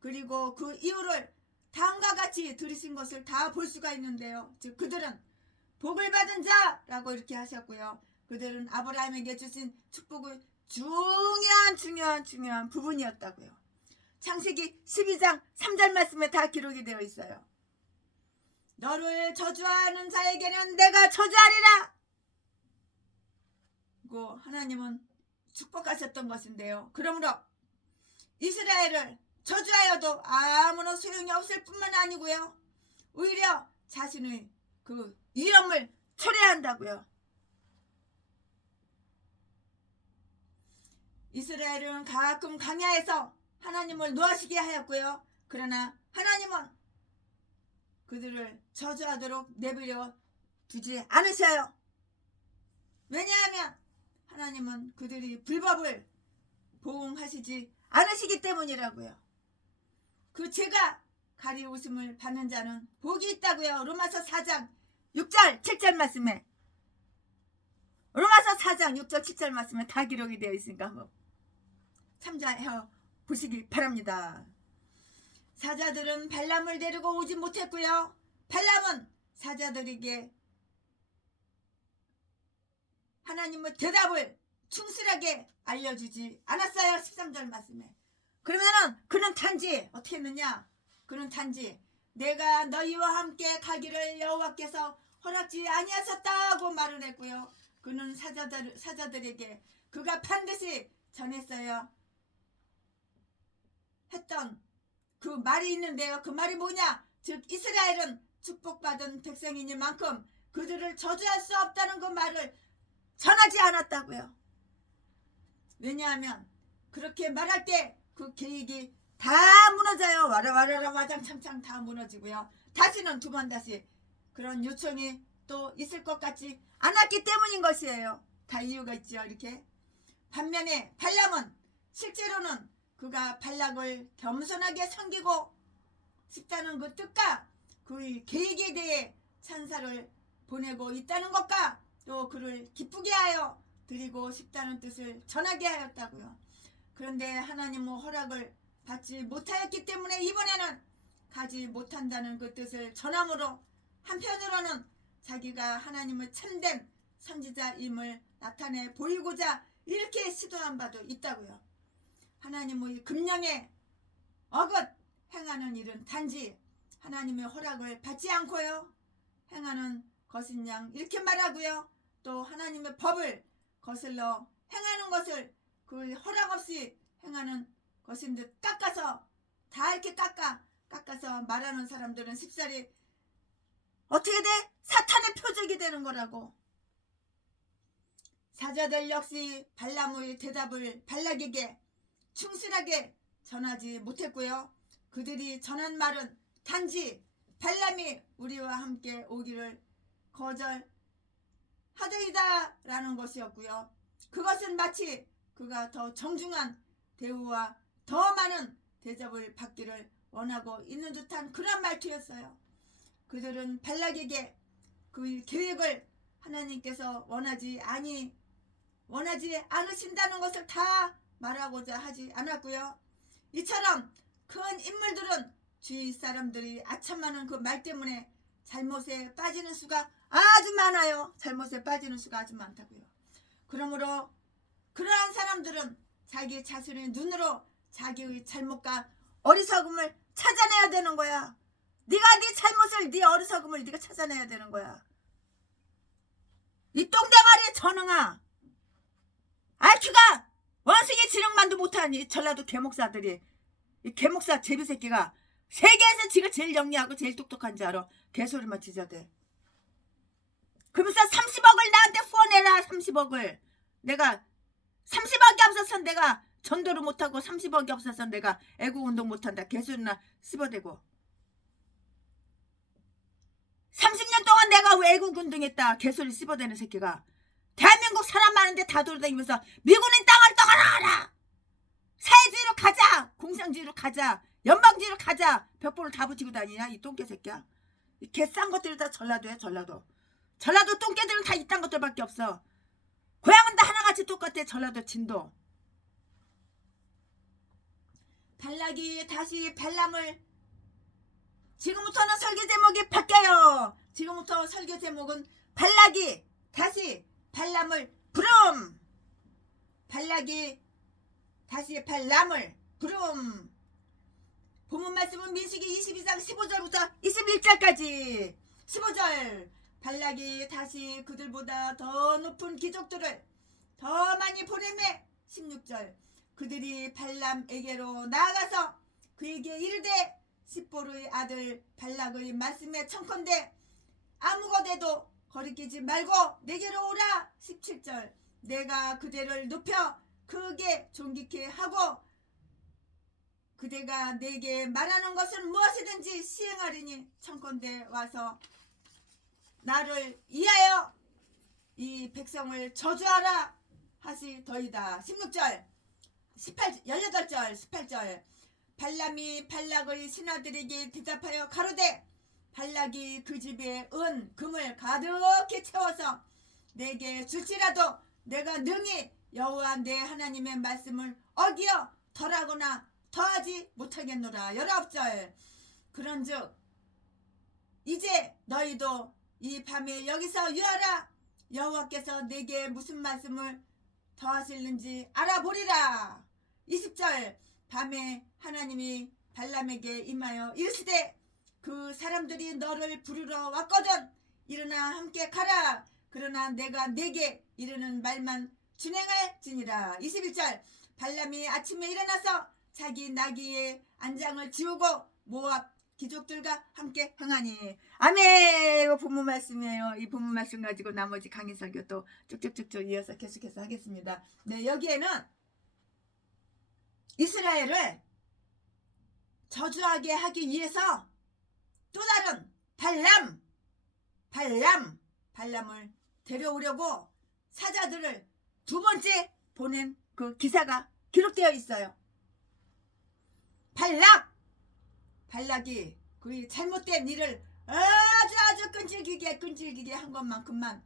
그리고 그 이유를 다음과 같이 들으신 것을 다 볼 수가 있는데요. 즉 그들은 복을 받은 자라고 이렇게 하셨고요. 그들은 아브라함에게 주신 축복의 중요한 부분이었다고요. 창세기 12장 3절 말씀에 다 기록이 되어 있어요. 너를 저주하는 자에게는 내가 저주하리라. 그리고 하나님은 축복하셨던 것인데요. 그러므로 이스라엘을 저주하여도 아무런 소용이 없을 뿐만 아니고요. 오히려 자신의 그 위엄을 초래한다고요. 이스라엘은 가끔 광야에서 하나님을 노하시게 하였고요. 그러나 하나님은 그들을 저주하도록 내버려 두지 않으셔요. 왜냐하면 하나님은 그들이 불법을 보응하시지 않으시기 때문이라고요. 그 죄가 가리우심을 받는 자는 복이 있다고요. 로마서 4장 6절 7절 말씀에, 로마서 4장 6절 7절 말씀에 다 기록이 되어 있으니까 한번 참조해 보시기 바랍니다. 사자들은 발람을 데리고 오지 못했고요. 발람은 사자들에게 하나님의 대답을 충실하게 알려주지 않았어요. 13절 말씀에. 그러면은 그는 단지 어떻게 했느냐? 그는 단지 내가 너희와 함께 가기를 여호와께서 허락지 아니하셨다고 말을 했고요. 그는 사자들에게 그가 반드시 전했어야 했던 그 말이 있는데요. 그 말이 뭐냐? 즉 이스라엘은 축복받은 백성이니만큼 그들을 저주할 수 없다는 그 말을 전하지 않았다고요. 왜냐하면 그렇게 말할 때 그 계획이 다 무너져요. 와라와라라 와장창창 다 무너지고요. 다시는 두 번 다시 그런 요청이 또 있을 것 같지 않았기 때문인 것이에요. 다 이유가 있죠. 이렇게. 반면에 발람은 실제로는 그가 발락을 겸손하게 섬기고 싶다는 그 뜻과 그 계획에 대해 찬사를 보내고 있다는 것과 또 그를 기쁘게 하여 드리고 싶다는 뜻을 전하게 하였다고요. 그런데 하나님의 허락을 받지 못하였기 때문에 이번에는 가지 못한다는 그 뜻을 전함으로 한편으로는 자기가 하나님의 참된 선지자임을 나타내 보이고자 이렇게 시도한 바도 있다고요. 하나님의 금령에 어긋 행하는 일은 단지 하나님의 허락을 받지 않고요. 행하는 것인 양 이렇게 말하고요. 또 하나님의 법을 거슬러 행하는 것을 그 허락 없이 행하는 것인 듯 깎아서 다 이렇게 깎아서 말하는 사람들은 쉽사리 어떻게 돼? 사탄의 표적이 되는 거라고. 사자들 역시 발람의 대답을 발락에게 충실하게 전하지 못했고요. 그들이 전한 말은 단지 발람이 우리와 함께 오기를 거절하더이다 라는 것이었고요. 그것은 마치 그가 더 정중한 대우와 더 많은 대접을 받기를 원하고 있는 듯한 그런 말투였어요. 그들은 발락에게 그 계획을 하나님께서 원하지 않으신다는 것을 다 말하고자 하지 않았고요. 이처럼 큰 인물들은 주위 사람들이 아첨하는 그 말 때문에 잘못에 빠지는 수가 아주 많아요. 잘못에 빠지는 수가 아주 많다고요. 그러므로 그러한 사람들은 자기 자신의 눈으로 자기의 잘못과 어리석음을 찾아내야 되는 거야. 네가 네 잘못을, 네 어리석음을 네가 찾아내야 되는 거야. 이 똥대가리 전응아, IQ가 원숭이 지능만도 못하니 전라도 개목사들이, 이 개목사 제비새끼가 세계에서 지가 제일 영리하고 제일 똑똑한 줄 알아. 개소리만 지저대. 그러면서 30억을 나한테 후원해라. 30억을 내가 30억이 없어서 내가 전도를 못하고 30억이 없어서 내가 애국운동 못한다. 개소리나 씹어대고 30년 동안 내가 왜 애국운동했다. 개소리 씹어대는 새끼가 대한민국 사람 많은데 다 돌아다니면서 미군인 땅을 떠나라. 사회주의로 가자. 공산주의로 가자. 연방주의로 가자. 벽보를 다 붙이고 다니냐 이 똥개 새끼야. 이 개 싼 것들이 다 전라도야. 전라도 똥개들은 다 이딴 것들밖에 없어. 고향은 다 하나같이 똑같아. 전라도 진도. 발락이 다시 발람을, 지금부터는 설교 제목이 바뀌어요. 지금부터 설교 제목은 발락이 다시 발람을 부름. 발락이 다시 발람을 부름. 본문 말씀은 민수기 22장 15절부터 21절까지. 15절. 발락이 다시 그들보다 더 높은 귀족들을 더 많이 보내매 16절 그들이 발람에게로 나아가서 그에게 이르되 십볼의 아들 발락의 말씀에 청컨대 아무것에도 거리끼지 말고 내게로 오라. 17절 내가 그대를 높여 크게 존귀케 하고 그대가 내게 말하는 것은 무엇이든지 시행하리니 청컨대 와서 나를 이하여 이 백성을 저주하라 하시더이다. 16절 18절 18절 발람이 발락의 신하들에게 대답하여 가로되 발락이 그 집에 은 금을 가득히 채워서 내게 줄지라도 내가 능히 여호와 내 하나님의 말씀을 어기어 덜하거나 더하지 못하겠노라. 19절 그런즉 이제 너희도 이 밤에 여기서 유하라. 여호와께서 내게 무슨 말씀을 더하실는지 알아보리라. 20절 밤에 하나님이 발람에게 임하여 이르시되 그 사람들이 너를 부르러 왔거든 일어나 함께 가라. 그러나 내가 내게 이르는 말만 준행할지니라. 21절 발람이 아침에 일어나서 자기 나귀의 안장을 지우고 모압 귀족들과 함께 행하니. 아멘. 이거 본문 말씀이에요. 이 본문 말씀 가지고 나머지 강의 설교 또 쭉쭉쭉쭉 이어서 계속해서 하겠습니다. 네, 여기에는 이스라엘을 저주하게 하기 위해서 또 다른 발람을 데려오려고 사자들을 두 번째 보낸 그 기사가 기록되어 있어요. 발락이 그 잘못된 일을 아주 끈질기게 한 것만큼만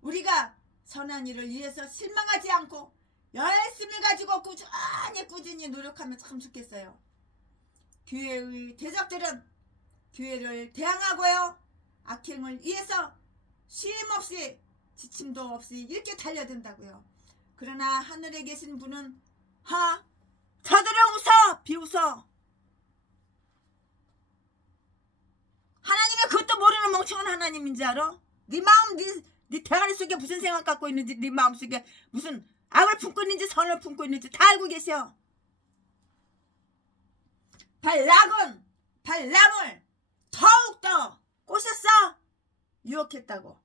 우리가 선한 일을 위해서 실망하지 않고 열심을 가지고 꾸준히 노력하면 참 좋겠어요. 교회의 대적들은 교회를 대항하고요 악행을 위해서 쉼없이 지침도 없이 이렇게 달려든다고요. 그러나 하늘에 계신 분은 저들은 웃어 비웃어. 하나님이 그것도 모르는 멍청한 하나님인지 알아? 네 마음 네 대가리 속에 무슨 생각 갖고 있는지 네 마음 속에 무슨 악을 품고 있는지 선을 품고 있는지 다 알고 계셔. 발람을 더욱더 꼬셨어. 유혹했다고.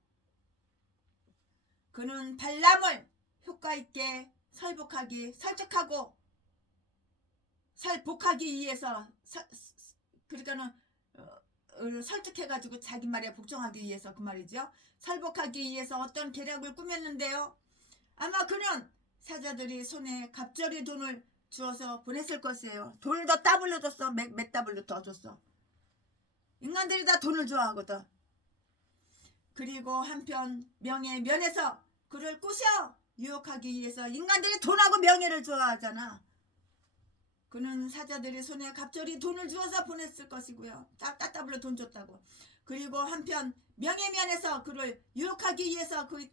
그는 발람을 효과있게 설득하고 설복하기 위해서 그러니까는 설득해가지고 자기 말에 복종하기 위해서 그 말이죠. 설복하기 위해서 어떤 계략을 꾸몄는데요. 아마 그는 사자들이 손에 갑절이 돈을 주어서 보냈을 것이에요. 돈을 더 더블로 줬어. 몇 더블로 더 줬어. 인간들이 다 돈을 좋아하거든. 그리고 한편 면에서 그를 꼬셔 유혹하기 위해서 인간들이 돈하고 명예를 좋아하잖아. 그는 사자들이 손에 갑절이 돈을 주어서 보냈을 것이고요. 따따블로 돈 줬다고. 그리고 한편 면에서 그를 유혹하기 위해서 그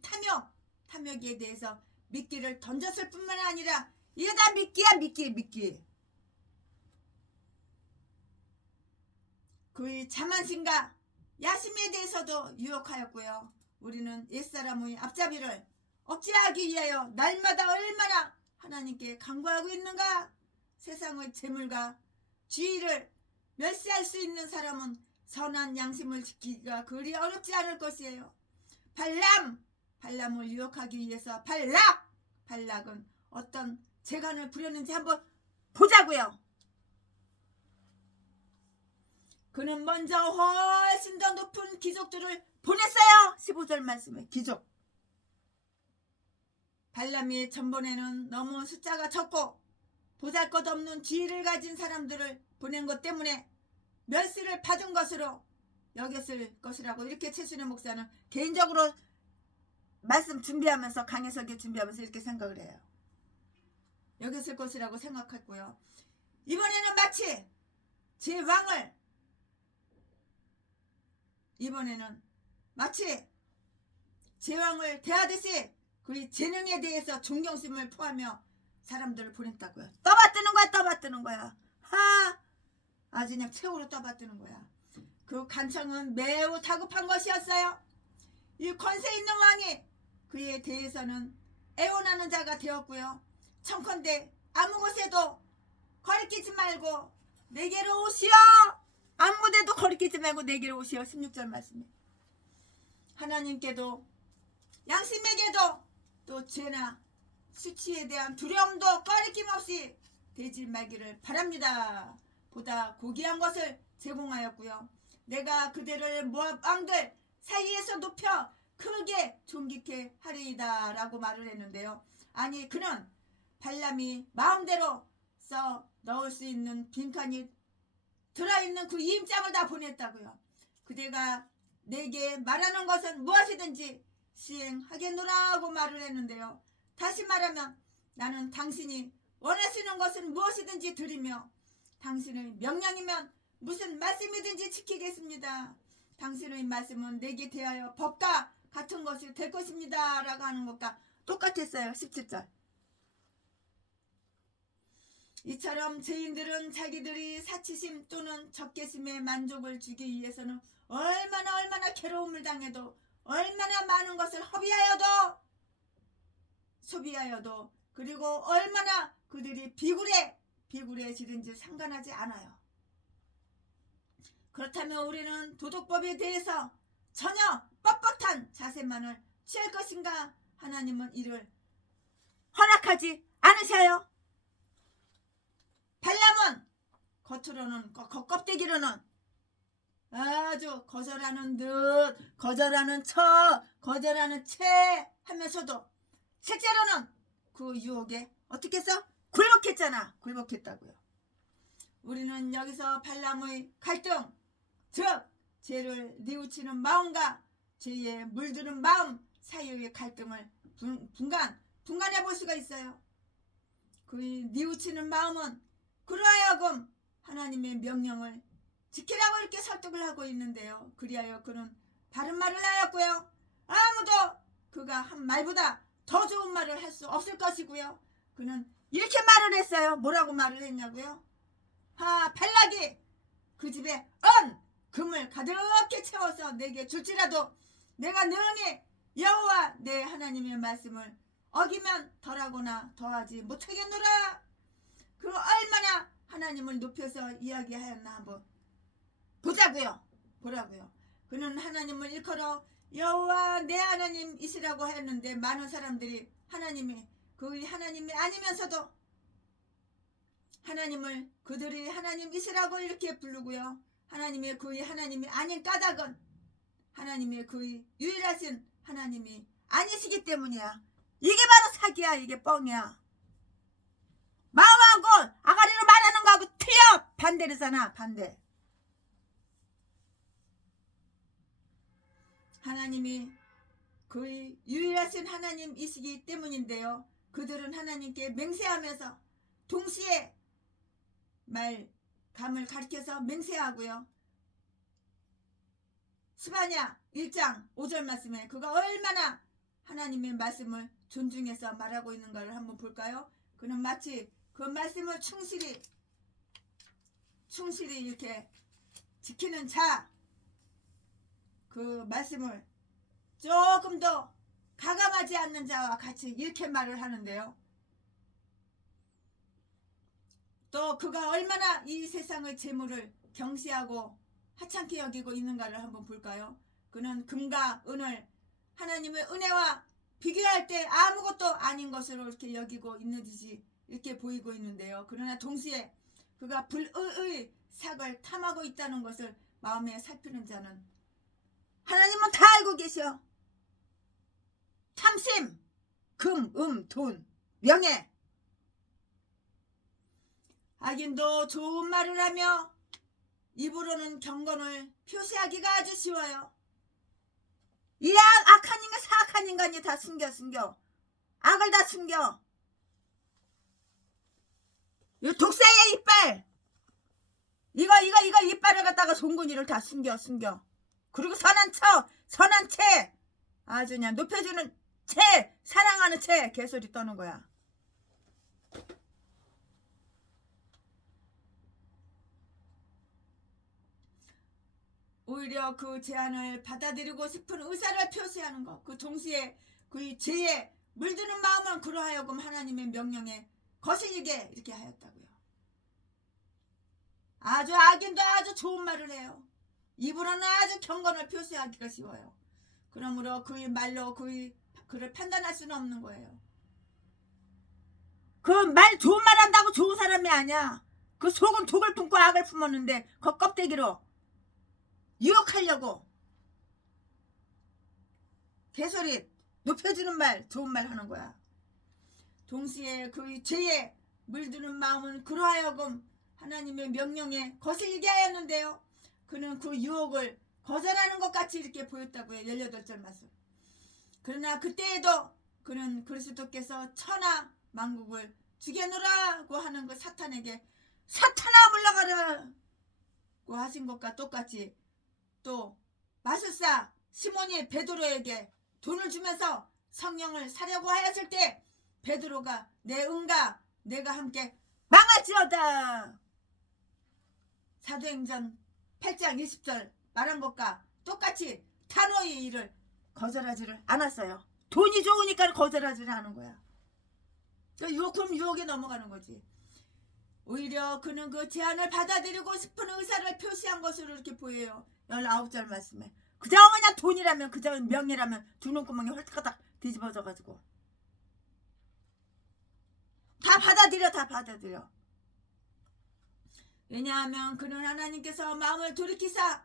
탐욕에 대해서 미끼를 던졌을 뿐만 아니라 이게 다 미끼야 미끼. 그의 자만심과 야심에 대해서도 유혹하였고요. 우리는 옛사람의 앞잡이를 억제하기 위하여 날마다 얼마나 하나님께 간구하고 있는가. 세상의 재물과 주의를 멸시할 수 있는 사람은 선한 양심을 지키기가 그리 어렵지 않을 것이에요. 발람을 유혹하기 위해서 발락은 어떤 재간을 부렸는지 한번 보자고요. 그는 먼저 훨씬 더 높은 귀족들을 보냈어요. 15절 말씀에 귀족. 발람이 전번에는 너무 숫자가 적고 보잘것없는 지위를 가진 사람들을 보낸 것 때문에 멸시를 받은 것으로 여겼을 것이라고 이렇게 최순의 목사는 개인적으로 말씀 준비하면서 강해석에 준비하면서 이렇게 생각을 해요. 여겼을 것이라고 생각했고요. 이번에는 마치 제 왕을 대하듯이 그의 재능에 대해서 존경심을 포하며 사람들을 보냈다고요. 떠받드는 거야. 아주 그냥 최후로 떠받드는 거야. 그 간청은 매우 다급한 것이었어요. 이 권세 있는 왕이 그에 대해서는 애원하는 자가 되었고요. 청컨대 아무 곳에도 거리끼지 말고 내게로 오시오. 아무 곳에도 거리끼지 말고 내게로 오시오. 16절 말씀에 하나님께도 양심에게도 또 죄나 수치에 대한 두려움도 꺼리낌 없이 되지 말기를 바랍니다. 보다 고귀한 것을 제공하였고요. 내가 그대를 모압 왕들 사이에서 높여 크게 존귀케 하리이다 라고 말을 했는데요. 아니 그는 발람이 마음대로 써 넣을 수 있는 빈칸이 들어있는 그 임장을 다 보냈다고요. 그대가 내게 말하는 것은 무엇이든지 시행하겠노라고 말을 했는데요. 다시 말하면 나는 당신이 원하시는 것은 무엇이든지 드리며 당신의 명령이면 무슨 말씀이든지 지키겠습니다. 당신의 말씀은 내게 대하여 법과 같은 것이 될 것입니다 라고 하는 것과 똑같았어요. 17절 이처럼 죄인들은 자기들이 사치심 또는 적개심에 만족을 주기 위해서는 얼마나 괴로움을 당해도 얼마나 많은 것을 소비하여도 그리고 얼마나 그들이 비굴해지든지 상관하지 않아요. 그렇다면 우리는 도덕법에 대해서 전혀 뻣뻣한 자세만을 취할 것인가? 하나님은 이를 허락하지 않으셔요. 발람은 겉으로는 껍데기로는 아주 거절하는 듯 거절하는 채 하면서도 실제로는 그 유혹에 어떻게 했어? 굴복했다고요. 우리는 여기서 발람의 갈등 즉 죄를 뉘우치는 마음과 죄에 물드는 마음 사이의 갈등을 분간해 볼 수가 있어요. 그 뉘우치는 마음은 그러하여금 하나님의 명령을 지키라고 이렇게 설득을 하고 있는데요. 그리하여 그는 바른 말을 하였고요. 아무도 그가 한 말보다 더 좋은 말을 할 수 없을 것이고요. 그는 이렇게 말을 했어요. 뭐라고 말을 했냐고요? 발락이 그 집에 금을 가득히 채워서 내게 줄지라도 내가 능히 여호와 내 하나님의 말씀을 어기면 덜하거나 더하지 못하겠노라. 그 얼마나 하나님을 높여서 이야기하였나 한번 보라고요. 그는 하나님을 일컬어 여호와 내 하나님이시라고 했는데 많은 사람들이 그의 하나님이 아니면서도 하나님을 그들이 하나님이시라고 이렇게 부르고요. 하나님의 그의 하나님이 아닌 까닭은 하나님의 그의 유일하신 하나님이 아니시기 때문이야. 이게 바로 사기야. 이게 뻥이야. 마음하고 아가리로 말하는 거하고 틀려. 반대르잖아. 반대. 하나님이 그의 유일하신 하나님이시기 때문인데요. 그들은 하나님께 맹세하면서 동시에 감을 가리켜서 맹세하고요. 스바냐 1장 5절 말씀에 그가 얼마나 하나님의 말씀을 존중해서 말하고 있는 걸 한번 볼까요? 그는 마치 그 말씀을 충실히 이렇게 지키는 그 말씀을 조금 더 가감하지 않는 자와 같이 이렇게 말을 하는데요. 또 그가 얼마나 이 세상의 재물을 경시하고 하찮게 여기고 있는가를 한번 볼까요? 그는 금과 은을 하나님의 은혜와 비교할 때 아무것도 아닌 것으로 이렇게 여기고 있는 듯이 이렇게 보이고 있는데요. 그러나 동시에 그가 불의의 삭을 탐하고 있다는 것을 마음에 살피는 자는 하나님은 다 알고 계셔. 탐심, 금, 돈, 명예. 악인도 좋은 말을 하며 입으로는 경건을 표시하기가 아주 쉬워요. 이 악한 인간 사악한 인간이 다 숨겨. 악을 다 숨겨. 이 독사의 이빨. 이거 이빨을 갖다가 송곳니를 다 숨겨. 그리고 선한 채 아주 그냥 높여주는 채, 사랑하는 채 개소리 떠는 거야. 오히려 그 제안을 받아들이고 싶은 의사를 표시하는 것. 그 동시에 그 죄에 물드는 마음은 그러하여금 하나님의 명령에 거슬리게 이렇게 하였다고요. 아주 악인도 아주 좋은 말을 해요. 입으로는 아주 경건을 표시하기가 쉬워요. 그러므로 그의 말로 그를 판단할 수는 없는 거예요. 그 말 좋은 말 한다고 좋은 사람이 아니야. 그 속은 독을 품고 악을 품었는데 그 껍데기로 유혹하려고 개소리 높여주는 말 좋은 말 하는 거야. 동시에 그의 죄에 물드는 마음은 그러하여금 하나님의 명령에 거슬리게 하였는데요. 그는 그 유혹을 거절하는 것 같이 이렇게 보였다고요. 18절 말씀. 그러나 그때에도 그는 그리스도께서 천하 만국을 죽여놓으라고 하는 그 사탄에게 사탄아 물러가라고 하신 것과 똑같이 또 마술사 시몬이 베드로에게 돈을 주면서 성령을 사려고 하였을 때 베드로가 내 응가 내가 함께 망할지어다. 사도행전 8장 20절 말한 것과 똑같이 단호히 이를 거절하지를 않았어요. 돈이 좋으니까 거절하지를 않은 거야. 그럼 유혹에 넘어가는 거지. 오히려 그는 그 제안을 받아들이고 싶은 의사를 표시한 것으로 이렇게 보여요. 19절 말씀에. 그저 그냥 돈이라면 그저 명예라면 두 눈구멍이 홀딱홀딱 뒤집어져가지고 다 받아들여. 왜냐하면 그는 하나님께서 마음을 돌이키사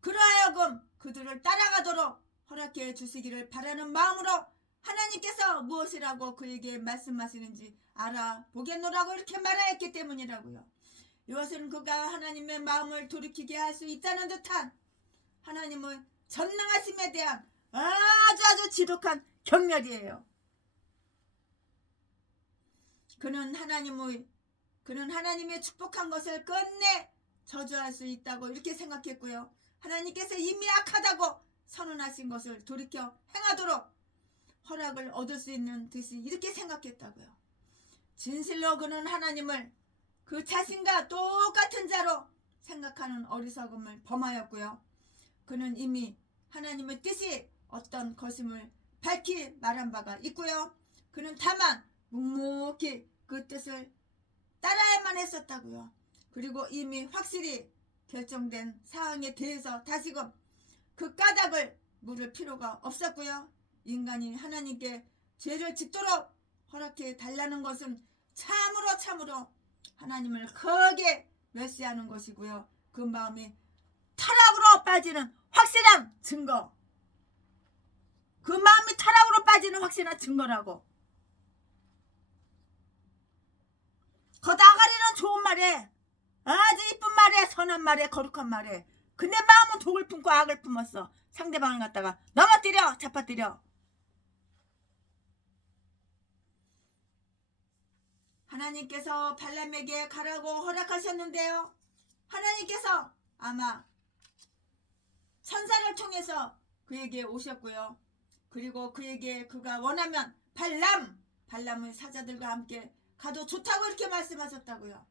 그러하여금 그들을 따라가도록 허락해 주시기를 바라는 마음으로 하나님께서 무엇이라고 그에게 말씀하시는지 알아보겠노라고 이렇게 말하였기 때문이라고요. 이것은 그가 하나님의 마음을 돌이키게 할 수 있다는 듯한 하나님의 전능하심에 대한 아주 지독한 경멸이에요. 그는 하나님의 축복한 것을 끝내 저주할 수 있다고 이렇게 생각했고요. 하나님께서 이미 악하다고 선언하신 것을 돌이켜 행하도록 허락을 얻을 수 있는 듯이 이렇게 생각했다고요. 진실로 그는 하나님을 그 자신과 똑같은 자로 생각하는 어리석음을 범하였고요. 그는 이미 하나님의 뜻이 어떤 것임을 밝히 말한 바가 있고요. 그는 다만 묵묵히 그 뜻을 따라야만 했었다고요. 그리고 이미 확실히 결정된 사항에 대해서 다시금 그 까닭을 물을 필요가 없었고요. 인간이 하나님께 죄를 짓도록 허락해 달라는 것은 참으로 하나님을 크게 멸시하는 것이고요. 그 마음이 타락으로 빠지는 확실한 증거. 그 마음이 타락으로 빠지는 확실한 증거라고. 나가리는 좋은 말에 아주 이쁜 말에 선한 말에 거룩한 말에 근데 마음은 독을 품고 악을 품었어. 상대방을 갖다가 넘어뜨려 잡아뜨려. 하나님께서 발람에게 가라고 허락하셨는데요. 하나님께서 아마 천사를 통해서 그에게 오셨고요. 그리고 그에게 그가 원하면 발람의 사자들과 함께 가도 좋다고 이렇게 말씀하셨다고요.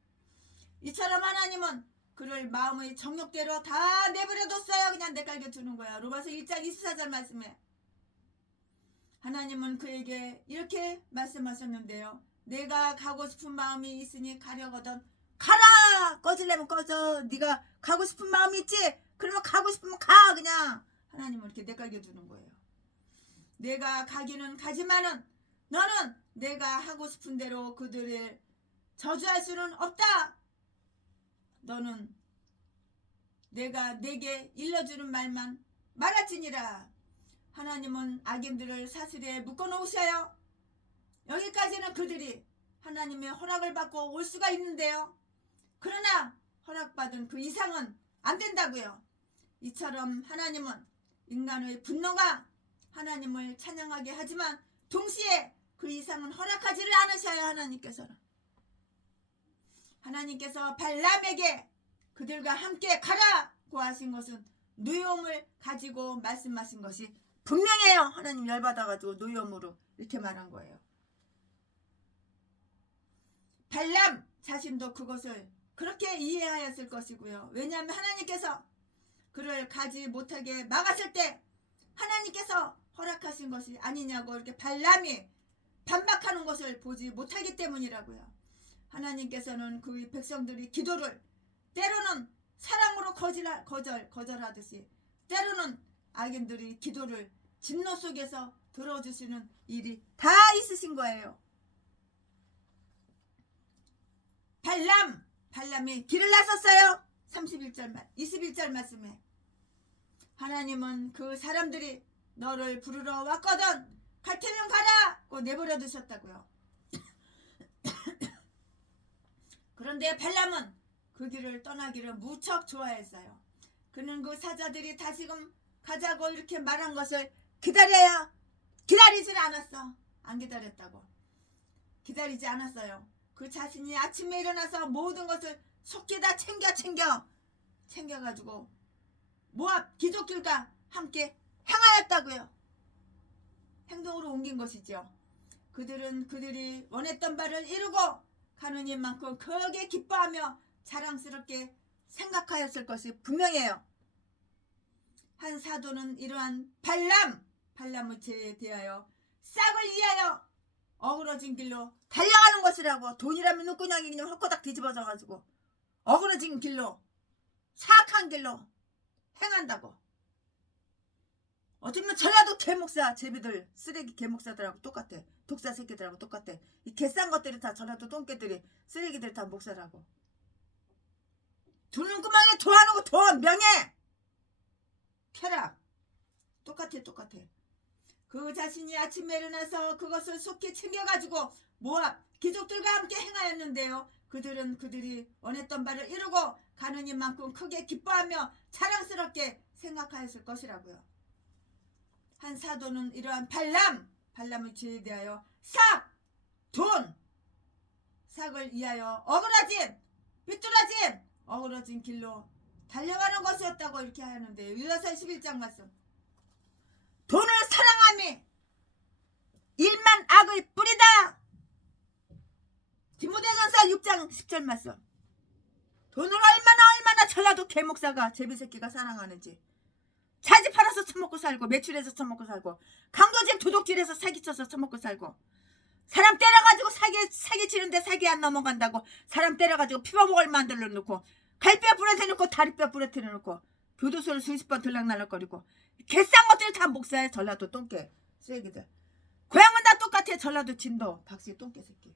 이처럼 하나님은 그를 마음의 정욕대로 다 내버려뒀어요. 그냥 내깔게 두는 거야. 로마서 1장 24절 말씀에 하나님은 그에게 이렇게 말씀하셨는데요. 내가 가고 싶은 마음이 있으니 가려거든 가라. 꺼질래면 꺼져. 네가 가고 싶은 마음이 있지? 그러면 가고 싶으면 가. 그냥 하나님은 이렇게 내깔게 두는 거예요. 내가 가기는 가지만은 너는 내가 하고 싶은 대로 그들을 저주할 수는 없다. 너는 내가 내게 일러주는 말만 말할지니라. 하나님은 악인들을 사슬에 묶어놓으셔요. 여기까지는 그들이 하나님의 허락을 받고 올 수가 있는데요. 그러나 허락받은 그 이상은 안 된다고요. 이처럼 하나님은 인간의 분노가 하나님을 찬양하게 하지만 동시에 그 이상은 허락하지를 않으셔요. 하나님께서 발람에게 그들과 함께 가라고 하신 것은 노여움을 가지고 말씀하신 것이 분명해요. 하나님 열받아가지고 노여움으로 이렇게 말한 거예요. 발람 자신도 그것을 그렇게 이해하였을 것이고요. 왜냐하면 하나님께서 그를 가지 못하게 막았을 때 하나님께서 허락하신 것이 아니냐고 이렇게 발람이 반박하는 것을 보지 못하기 때문이라고요. 하나님께서는 그 백성들이 기도를 때로는 사랑으로 거절하듯이 때로는 악인들이 기도를 진노 속에서 들어주시는 일이 다 있으신 거예요. 발람이 길을 나섰어요. 21절 말씀에 하나님은 그 사람들이 너를 부르러 왔거든 갈 테면 가라고 내버려 두셨다고요. 그런데 발람은 그 길을 떠나기를 무척 좋아했어요. 그는 그 사자들이 다시금 가자고 이렇게 말한 것을 기다리질 않았어. 안 기다렸다고. 기다리지 않았어요. 그 자신이 아침에 일어나서 모든 것을 속히 다 챙겨가지고 모압 귀족들과 함께 행하였다고요. 행동으로 옮긴 것이죠. 그들이 원했던 바를 이루고 가는 일만큼 크게 기뻐하며 자랑스럽게 생각하였을 것이 분명해요. 한 사도는 이러한 발람의 죄에 대하여 싹을 이하여 어그러진 길로 달려가는 것이라고. 돈이라면 눈구녕이 그냥 헛거닥 뒤집어져가지고 어그러진 길로 사악한 길로 행한다고. 어쩌면 전라도 개목사 제비들 쓰레기 개목사들하고 똑같아. 독사 새끼들하고 똑같아. 이 개싼 것들이 다 전라도 똥개들이 쓰레기들 다 목사라고. 두 눈구멍에 도하는 거 돈 명예 쾌락 똑같아. 그 자신이 아침에 일어나서 그것을 속히 챙겨가지고 모압 귀족들과 함께 행하였는데요. 그들이 원했던 바를 이루고 가는 이만큼 크게 기뻐하며 자랑스럽게 생각하였을 것이라고요. 한 사도는 이러한 발람의 죄에 대하여 삭을 위하여 어그러진 길로 달려가는 것이었다고 이렇게 하는데 유다서 11장 말씀. 돈을 사랑하며 일만 악을 뿌리다. 디모데전서 6장 10절 말씀. 돈을 얼마나 전라도 개목사가 제비새끼가 사랑하는지. 자지 팔아서 처먹고 살고 매출해서 처먹고 살고 강도질 도둑질해서 사기쳐서 처먹고 살고 사람 때려가지고 사기 치는데 사기 안 넘어간다고 사람 때려가지고 피버먹을 만들어 놓고 갈뼈 부러뜨려 놓고 다리뼈 부러뜨려 놓고 교도소를 수십 번 들락날락거리고 개싼 것들이 다 목사야. 전라도 똥개 쓰레기들. 고향은 다 똑같아. 전라도 진도 박씨 똥개 새끼.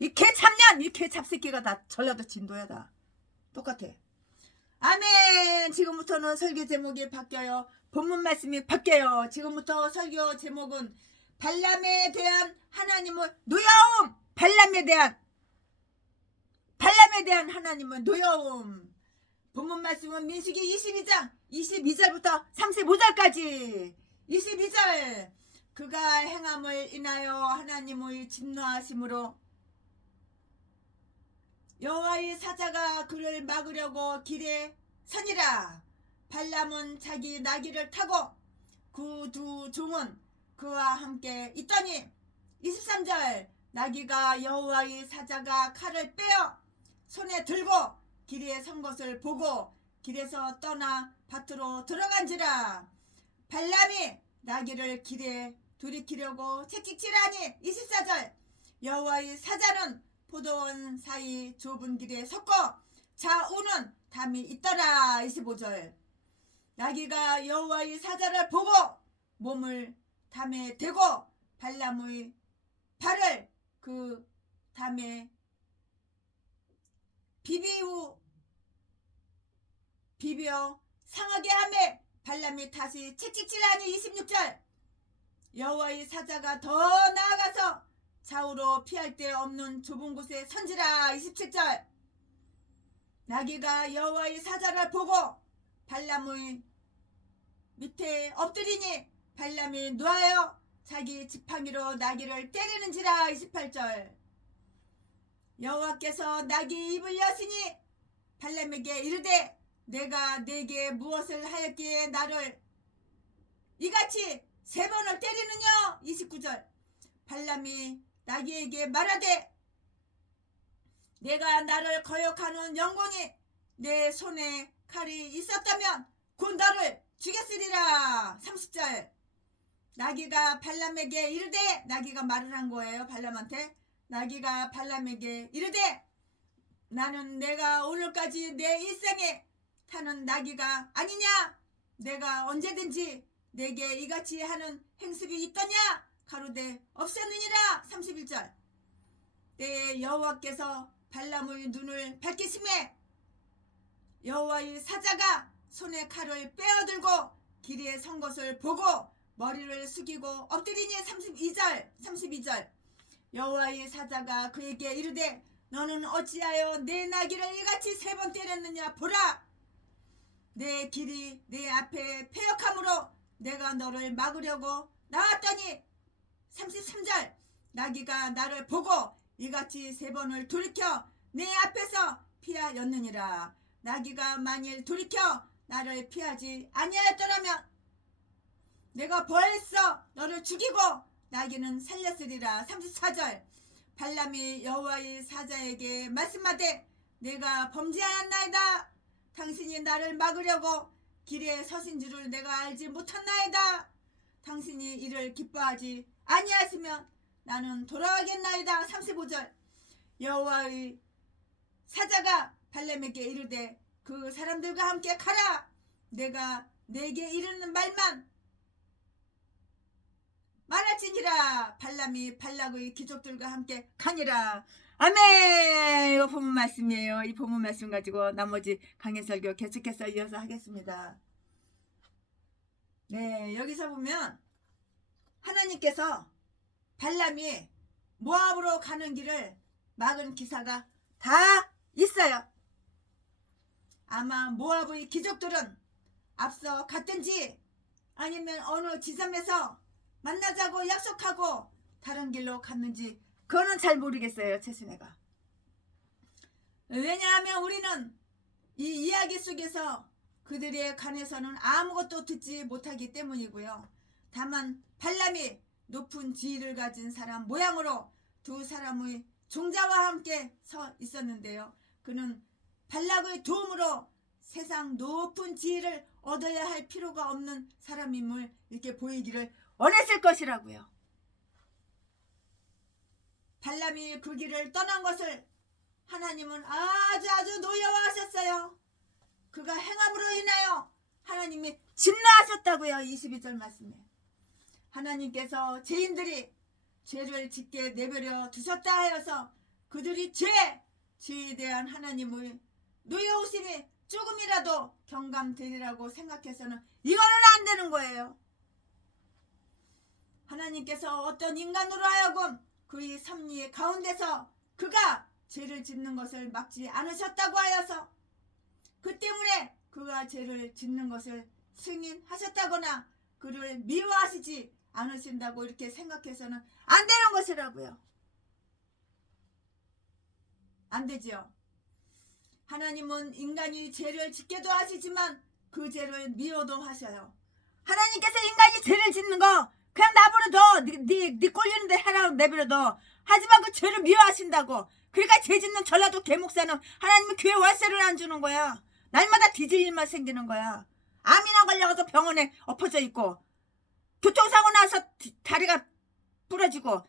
이 개참년 이 개잡새끼가 다 전라도 진도야. 다 똑같아. 아멘. 지금부터는 설교 제목이 바뀌어요. 본문 말씀이 바뀌어요. 지금부터 설교 제목은 발람에 대한 하나님의 노여움. 발람에 대한 하나님의 노여움. 본문 말씀은 민수기 22장 22절부터 35절까지. 22절. 그가 행함을 인하여 하나님의 진노하심으로 여호와의 사자가 그를 막으려고 길에 서니라. 발람은 자기 나귀를 타고 그 두 종은 그와 함께 있더니 23절. 나귀가 여호와의 사자가 칼을 빼어 손에 들고 길에 선 것을 보고 길에서 떠나 밭으로 들어간지라. 발람이 나귀를 길에 돌이키려고 채찍질하니 24절. 여호와의 사자는 포도원 사이 좁은 길에 섰고 좌우는 담이 있더라. 25절. 나귀가 여호와의 사자를 보고 몸을 담에 대고 발람의 발을 그 담에 비벼 상하게 하매 발람이 다시 채찍질하니 26절. 여호와의 사자가 더 나아가서 좌우로 피할 데 없는 좁은 곳에 선지라. 27절. 나귀가 여호와의 사자를 보고 발람의 밑에 엎드리니 발람이 노하여 자기 지팡이로 나귀를 때리는지라. 28절. 여호와께서 나귀 입을 여시니 발람에게 이르되 내가 네게 무엇을 하였기에 나를 이같이 3번을 때리느냐. 29절. 발람이 나귀에게 말하되 내가 나를 거역하는 영광이 내 손에 칼이 있었다면 곧 너를 죽였으리라. 30절. 나귀가 발람에게 이르되, 나귀가 말을 한 거예요. 발람한테. 나귀가 발람에게 이르되, 나는 내가 오늘까지 내 일생에 타는 나귀가 아니냐? 내가 언제든지 내게 이같이 하는 행습이 있더냐? 가로되 없었느니라. 31절. 때에 여호와께서 발람의 눈을 밝히심에 여호와의 사자가 손에 칼을 빼어들고 길이에 선 것을 보고 머리를 숙이고 엎드리니. 32절. 여호와의 사자가 그에게 이르되 너는 어찌하여 내 나귀를 이같이 3번 때렸느냐? 보라, 내 길이 내 앞에 패역함으로 내가 너를 막으려고 나왔더니. 33절. 나귀가 나를 보고 이같이 3번을 돌이켜 내 앞에서 피하였느니라. 나귀가 만일 돌이켜 나를 피하지 아니하였더라면 내가 벌써 너를 죽이고 나귀는 살렸으리라. 34절. 발람이 여호와의 사자에게 말씀하되 내가 범죄하였나이다. 당신이 나를 막으려고 길에 서신 줄을 내가 알지 못했나이다. 당신이 이를 기뻐하지 아니하시면 나는 돌아가겠나이다. 35절. 여호와의 사자가 발람에게 이르되 그 사람들과 함께 가라. 내가 내게 이르는 말만 말할지니라. 발람이 발락의 귀족들과 함께 가니라. 아멘. 이거 본문 말씀이에요. 이 본문 말씀 가지고 나머지 강해 설교 계속해서 이어서 하겠습니다. 네, 여기서 보면 하나님께서 발람이 모압으로 가는 길을 막은 기사가 다 있어요. 아마 모압의 귀족들은 앞서 갔든지 아니면 어느 지점에서 만나자고 약속하고 다른 길로 갔는지 그거는 잘 모르겠어요. 최순애가. 왜냐하면 우리는 이 이야기 속에서 그들의 간에서는 아무것도 듣지 못하기 때문이고요. 다만 발람이 높은 지위를 가진 사람 모양으로 두 사람의 종자와 함께 서 있었는데요. 그는 발락의 도움으로 세상 높은 지위를 얻어야 할 필요가 없는 사람임을 이렇게 보이기를 원했을 것이라고요. 발람이 그 길을 떠난 것을 하나님은 아주 노여워하셨어요. 그가 행함으로 인하여 하나님이 진노하셨다고요. 22절 말씀에 하나님께서 죄인들이 죄를 짓게 내버려 두셨다 하여서 그들이 죄에 대한 하나님의 노여우심이 조금이라도 경감되리라고 생각해서는 이거는 안 되는 거예요. 하나님께서 어떤 인간으로 하여금 그의 섭리 가운데서 그가 죄를 짓는 것을 막지 않으셨다고 하여서 그 때문에 그가 죄를 짓는 것을 승인하셨다거나 그를 미워하시지 않으신다고 이렇게 생각해서는 안 되는 것이라고요. 안 되지요. 하나님은 인간이 죄를 짓게도 하시지만 그 죄를 미워도 하셔요. 하나님께서 인간이 죄를 짓는 거 그냥 나버려둬. 네 꼴리는데 하라고 내버려둬. 하지만 그 죄를 미워하신다고. 그러니까 죄 짓는 전라도 개목사는 하나님이 교회 월세를 안 주는 거야. 날마다 뒤질 일만 생기는 거야. 암이나 걸려가서 병원에 엎어져 있고 교통사고 나서 다리가 부러지고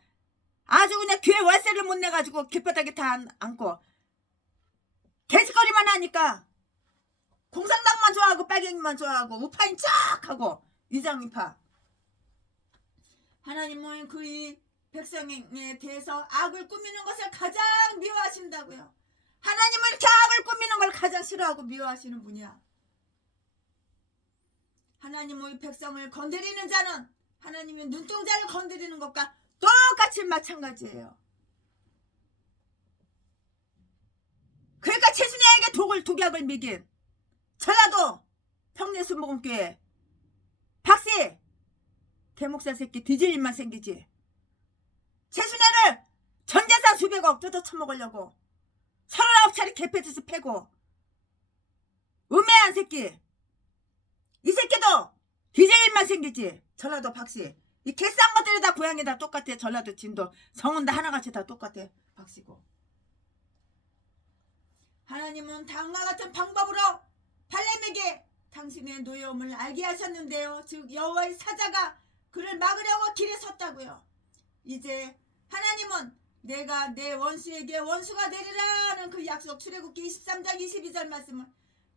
아주 그냥 교회 월세를 못 내가지고 길바닥에 다 앉고 개짓거리만 하니까 공산당만 좋아하고 빨갱이만 좋아하고 우파인 쫙 하고 이장이파. 하나님은 그의 백성에 대해서 악을 꾸미는 것을 가장 미워하신다고요. 하나님은 이렇게 악을 꾸미는 걸 가장 싫어하고 미워하시는 분이야. 하나님의 백성을 건드리는 자는 하나님의 눈동자를 건드리는 것과 똑같이 마찬가지예요. 그러니까 최순애에게 독약을 먹인 전라도 평내수목원교회 박씨 개목사 새끼 뒤질 일만 생기지. 최순애를 전재산 수백억 뜯어 처먹으려고 39차례 개패듯이 패고 음해한 새끼 이 새끼도 뒤질 일만 생기지. 전라도 박씨 이 개싼 것들이 다 고향이 다 똑같아. 전라도 진도 성은 다 하나같이 다 똑같아. 박씨고 하나님은 다음과 같은 방법으로 발람에게 당신의 노여움을 알게 하셨는데요. 즉 여호와의 사자가 그를 막으려고 길에 섰다고요. 이제 하나님은 내가 내 원수에게 원수가 되리라는 그 약속 출애굽기 23장 22절 말씀을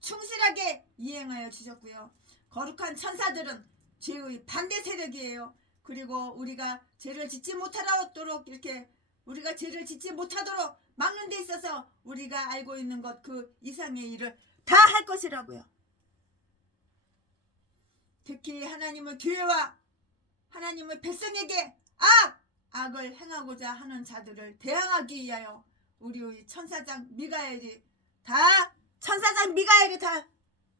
충실하게 이행하여 주셨고요. 거룩한 천사들은 죄의 반대 세력이에요. 그리고 우리가 죄를 짓지 못하도록 이렇게 우리가 죄를 짓지 못하도록 막는 데 있어서 우리가 알고 있는 것 그 이상의 일을 다 할 것이라고요. 특히 하나님의 교회와 하나님의 백성에게 악을 행하고자 하는 자들을 대항하기 위하여 우리의 천사장 미가엘이 다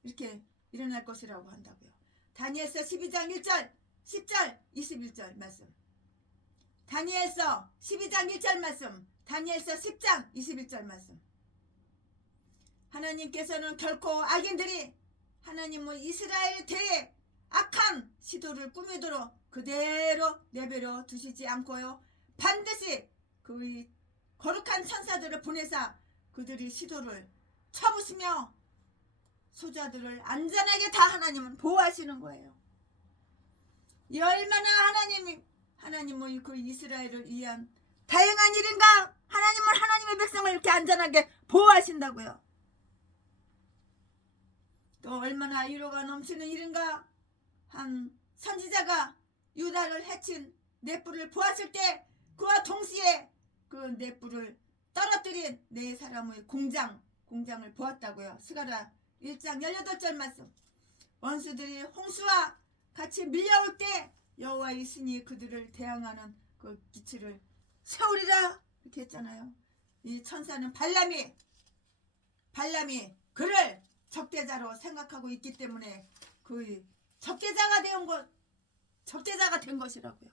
이렇게 일어날 것이라고 한다고요. 다니엘서 12장 1절 10절 21절 말씀, 다니엘서 12장 1절 말씀, 다니엘서 10장 21절 말씀. 하나님께서는 결코 악인들이 하나님의 이스라엘에 대해 악한 시도를 꾸미도록 그대로 내버려 두시지 않고요. 반드시 그 거룩한 천사들을 보내사 그들이 시도를 쳐부시며 소자들을 안전하게 다 하나님은 보호하시는 거예요. 이 얼마나 하나님의 그 이스라엘을 위한 다양한 일인가. 하나님은 하나님의 백성을 이렇게 안전하게 보호하신다고요. 또 얼마나 위로가 넘치는 일인가. 한 선지자가 유다를 해친 넷불을 보았을 때 그와 동시에 그 넷불을 떨어뜨린 네 사람의 공장을 보았다고요. 스가랴 1장 18절 말씀. 원수들이 홍수와 같이 밀려올 때 여호와의 신이 그들을 대항하는 그 기치를 세우리라 이렇게 했잖아요. 이 천사는 발람이 그를 적대자로 생각하고 있기 때문에 그 적대자가 된 것이라고요.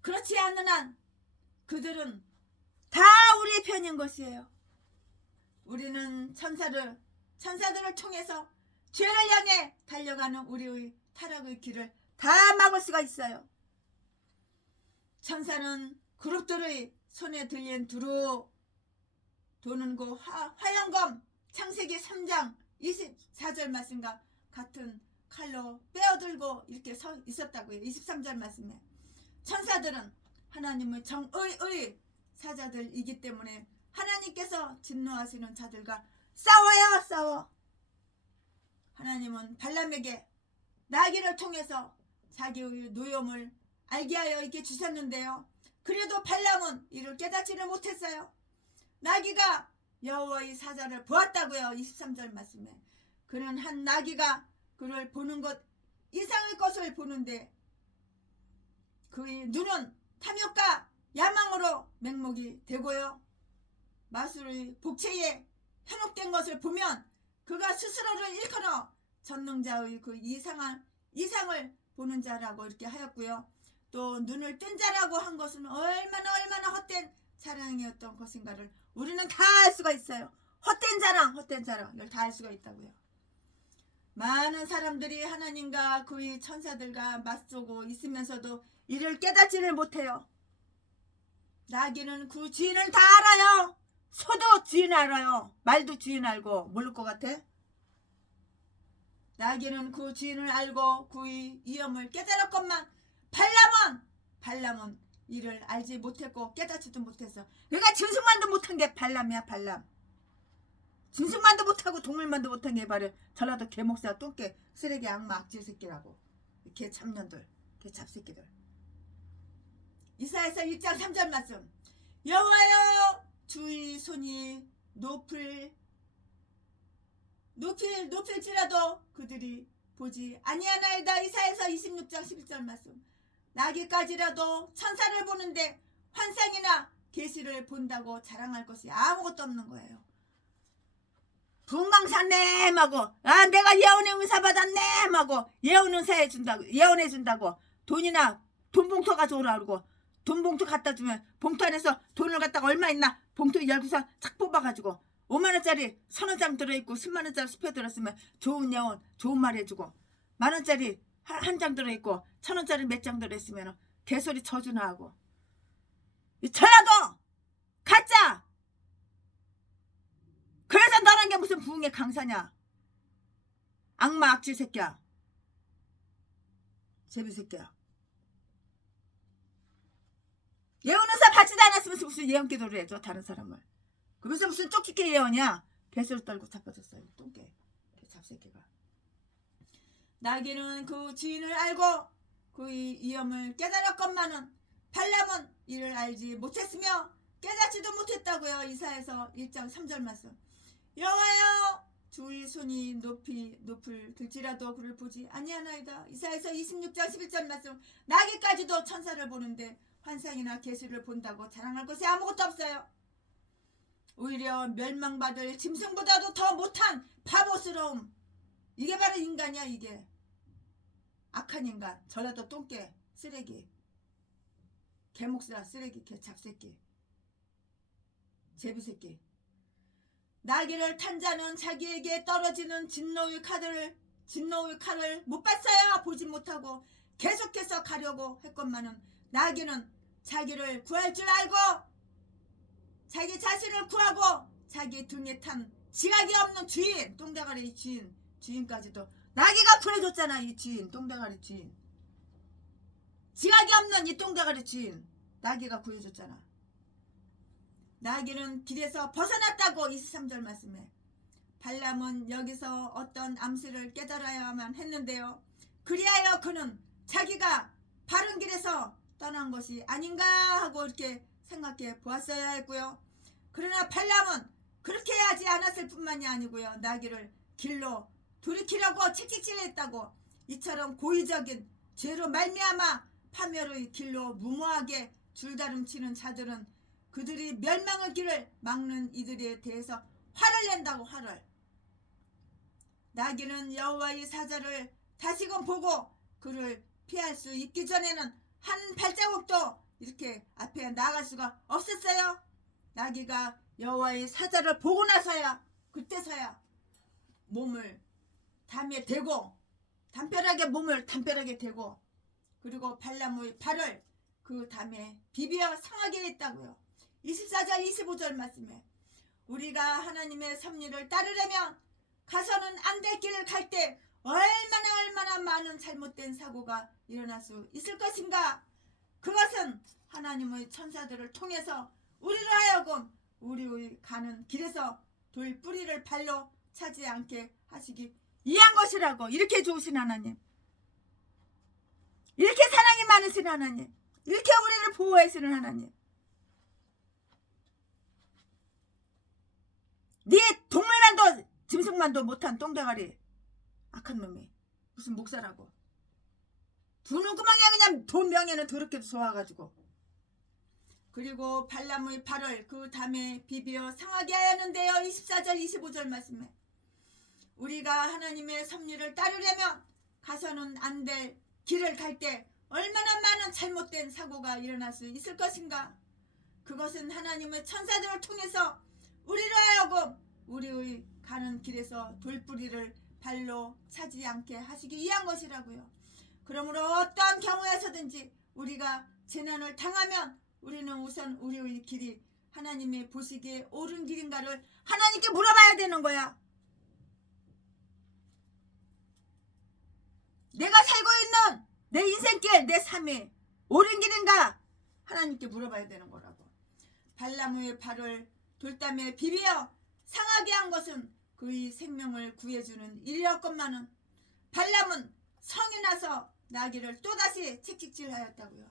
그렇지 않는 한 그들은 다 우리의 편인 것이에요. 우리는 천사들을 통해서 죄를 향해 달려가는 우리의 타락의 길을 다 막을 수가 있어요. 천사는 그룹들의 손에 들린 두루 도는 그 화영검 창세기 3장 24절 말씀과 같은 칼로 빼어들고 이렇게 서 있었다고요. 23절 말씀에 천사들은 하나님의 정의의 사자들이기 때문에 하나님께서 진노하시는 자들과 싸워. 하나님은 발람에게 나귀를 통해서 자기의 노염을 알게 하여 이렇게 주셨는데요. 그래도 발람은 이를 깨닫지를 못했어요. 나귀가 여호와의 사자를 보았다고요. 23절 말씀에 그는 한 나귀가 그를 보는 것 이상의 것을 보는데 그의 눈은 탐욕과 야망으로 맹목이 되고요. 마술의 복체에 현혹된 것을 보면 그가 스스로를 일컬어 전능자의 그 이상을 보는 자라고 이렇게 하였고요. 또 눈을 뜬 자라고 한 것은 얼마나 헛된 자랑이었던 것인가를 우리는 다 알 수가 있어요. 헛된 자랑 이걸 다 알 수가 있다고요. 많은 사람들이 하나님과 그의 천사들과 맞서고 있으면서도 이를 깨닫지를 못해요. 나귀는 그 주인을 다 알아요. 소도 주인 알아요. 말도 주인 알고 모를 것 같아? 나귀는 그 주인을 알고 그의 위엄을 깨달았건만 발람은 이를 알지 못했고 깨닫지도 못했어. 그러니까 짐승만도 못한 게 발람이야. 발람. 짐승만도 못하고 동물만도 못한 게 바로 전라도 개목사 똥개 쓰레기 악마 악질 새끼라고. 개 참년들, 개 잡새끼들. 이사야서 1장 3절 말씀. 여호와여 주의 손이 높일지라도 그들이 보지 아니하나이다. 이사야서 26장 11절 말씀. 나귀까지라도 천사를 보는데 환상이나 계시를 본다고 자랑할 것이 아무것도 없는 거예요. 분광사네하고 내가 예언의 은사 받았네하고 예언해 준다고 돈이나 돈봉투 가져오라 그러고 돈봉투 갖다 주면 봉투 안에서 돈을 갖다가 얼마 있나 봉투 열고서 착 뽑아가지고 5만원짜리 서너 장 들어있고 10만원짜리 수표 들었으면 좋은 예언 좋은 말 해주고 만원짜리 한 장 들어있고 1,000원짜리 몇 장 들어있으면 개소리 저주나 하고. 전라도 가짜. 그래서 너란 게 무슨 부흥의 강사냐. 악마 악취 새끼야. 제비 새끼야. 예언의사 받지도 않았으면서 무슨 예언 기도를 해줘 다른 사람을. 그러면서 무슨 쪽집게 예언이야. 개수를 떨고 자빠졌어요. 똥개 잡새끼가. 나귀는 그 주인을 알고 그 위험을 깨달았건만은 발람은 이를 알지 못했으며 깨닫지도 못했다고요. 이사야서 1장 3절 말씀. 여호와여 주의 손이 높을 들지라도 그를 보지 아니하나이다. 이사야서 26장 11절 말씀. 나귀까지도 천사를 보는데 환상이나 계시를 본다고 자랑할 것이 아무것도 없어요. 오히려 멸망받을 짐승보다도 더 못한 바보스러움. 이게 바로 인간이야. 이게 악한 인간. 전라도 똥개 쓰레기 개목사 쓰레기 개 잡새끼 제비새끼. 나귀를 탄 자는 자기에게 떨어지는 진노의 칼을 못 봤어요. 보지 못하고 계속해서 가려고 했건만은 나귀는 자기를 구할 줄 알고 자기 자신을 구하고 자기 등에 탄 지각이 없는 주인, 똥대가리 주인까지도 나귀가 구해줬잖아. 이 주인, 똥대가리 주인. 지각이 없는 이 똥대가리 주인 나귀가 구해줬잖아. 나귀는 길에서 벗어났다고 23절 말씀에. 발람은 여기서 어떤 암시를 깨달아야만 했는데요. 그리하여 그는 자기가 바른 길에서 떠난 것이 아닌가 하고 이렇게 생각해 보았어야 했고요. 그러나 발람은 그렇게 하지 않았을 뿐만이 아니고요. 나귀를 길로 돌이키려고 채찍질했다고. 이처럼 고의적인 죄로 말미암아 파멸의 길로 무모하게 줄다름치는 자들은 그들이 멸망의 길을 막는 이들에 대해서 화를 낸다고. 화를. 나귀는 여호와의 사자를 다시금 보고 그를 피할 수 있기 전에는 한 발자국도 이렇게 앞에 나갈 수가 없었어요. 나귀가 여호와의 사자를 보고 나서야, 그때서야 몸을 담에 대고 몸을 담벼락에 대고 그리고 발람의 발을 그 담에 비벼 상하게 했다고요. 24절 25절 말씀에 우리가 하나님의 섭리를 따르려면 가서는 안 될 길을 갈 때 얼마나 많은 잘못된 사고가 일어날 수 있을 것인가. 그것은 하나님의 천사들을 통해서 우리를 하여금 우리의 가는 길에서 돌 뿌리를 발로 차지 않게 하시기 위한 것이라고. 이렇게 좋으신 하나님, 이렇게 사랑이 많으신 하나님, 이렇게 우리를 보호하시는 하나님. 네 동물만도 짐승만도 못한 똥대가리 악한 놈이 무슨 목사라고. 두 눈구멍에 그냥 돈 명예는 더럽게도 좋아가지고. 그리고 발람의 발을 그 담에 비벼 상하게 하였는데요. 24절 25절 말씀에 우리가 하나님의 섭리를 따르려면 가서는 안 될 길을 갈 때 얼마나 많은 잘못된 사고가 일어날 수 있을 것인가. 그것은 하나님의 천사들을 통해서 우리를 하여금 우리의 가는 길에서 돌뿌리를 발로 차지 않게 하시기 위한 것이라고요. 그러므로 어떠한 경우에서든지 우리가 재난을 당하면 우리는 우선 우리의 길이 하나님의 보시기에 옳은 길인가를 하나님께 물어봐야 되는 거야. 내가 살고 있는 내 인생길, 내 삶이 옳은 길인가 하나님께 물어봐야 되는 거라고. 발람의 발을 돌담에 비벼 상하게 한 것은 그의 생명을 구해주는 일이었건만은 발람은 성이 나서 나귀를 또다시 채찍질하였다고요.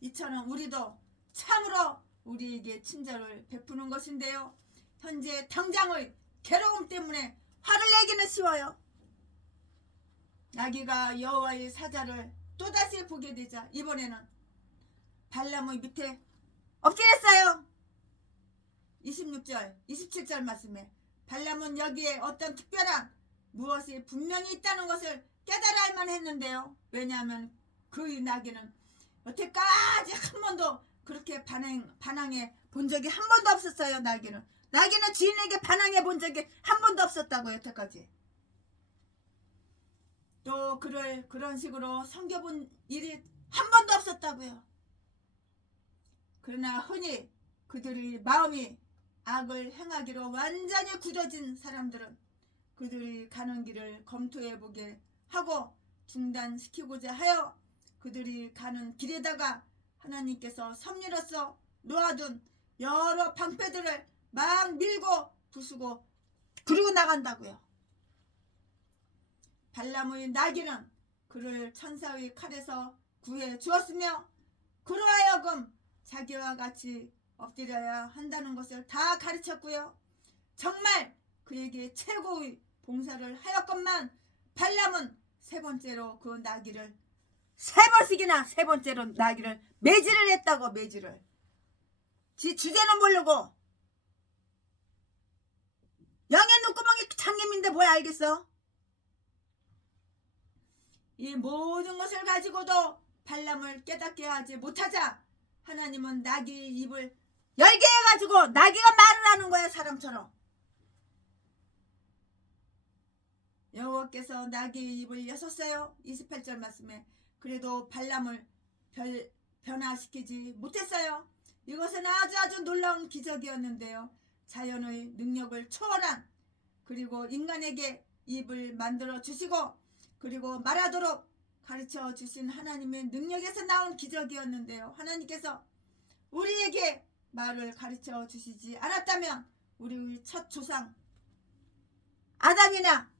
이처럼 우리도 참으로 우리에게 친절을 베푸는 것인데요. 현재 당장의 괴로움 때문에 화를 내기는 쉬워요. 나귀가 여호와의 사자를 또다시 보게 되자 이번에는 발람의 밑에 엎드렸어요. 26절 27절 말씀에 발람은 여기에 어떤 특별한 무엇이 분명히 있다는 것을 깨달아 알만 했는데요. 왜냐하면 그의 나귀는 여태까지 한 번도 그렇게 반항해 본 적이 한 번도 없었어요. 나귀는 주인에게 반항해 본 적이 한 번도 없었다고. 여태까지 또 그를 그런 식으로 섬겨본 일이 한 번도 없었다고요. 그러나 흔히 그들의 마음이 악을 행하기로 완전히 굳어진 사람들은 그들이 가는 길을 검토해보게 하고 중단시키고자 하여 그들이 가는 길에다가 하나님께서 섭리로서 놓아둔 여러 방패들을 막 밀고 부수고 부리고 나간다고요. 발람의 나귀는 그를 천사의 칼에서 구해 주었으며 그로 하여금 자기와 같이 엎드려야 한다는 것을 다 가르쳤고요. 정말 그에게 최고의 봉사를 하였건만 발람은 세 번째로 그 나귀를 세 번째로 나귀를 매질을 했다고. 매질을 지 주제는 모르고 영의 눈구멍이 참님인데 뭘 알겠어? 이 모든 것을 가지고도 발람을 깨닫게 하지 못하자 하나님은 나귀의 입을 열게 해가지고 나귀가 말을 하는 거야. 사람처럼. 여호와께서 나귀의 입을 여셨어요. 28절 말씀에. 그래도 발람을 변화시키지 못했어요. 이것은 아주 놀라운 기적이었는데요. 자연의 능력을 초월한, 그리고 인간에게 입을 만들어 주시고 그리고 말하도록 가르쳐 주신 하나님의 능력에서 나온 기적이었는데요. 하나님께서 우리에게 말을 가르쳐 주시지 않았다면 우리의 첫 조상 아담이나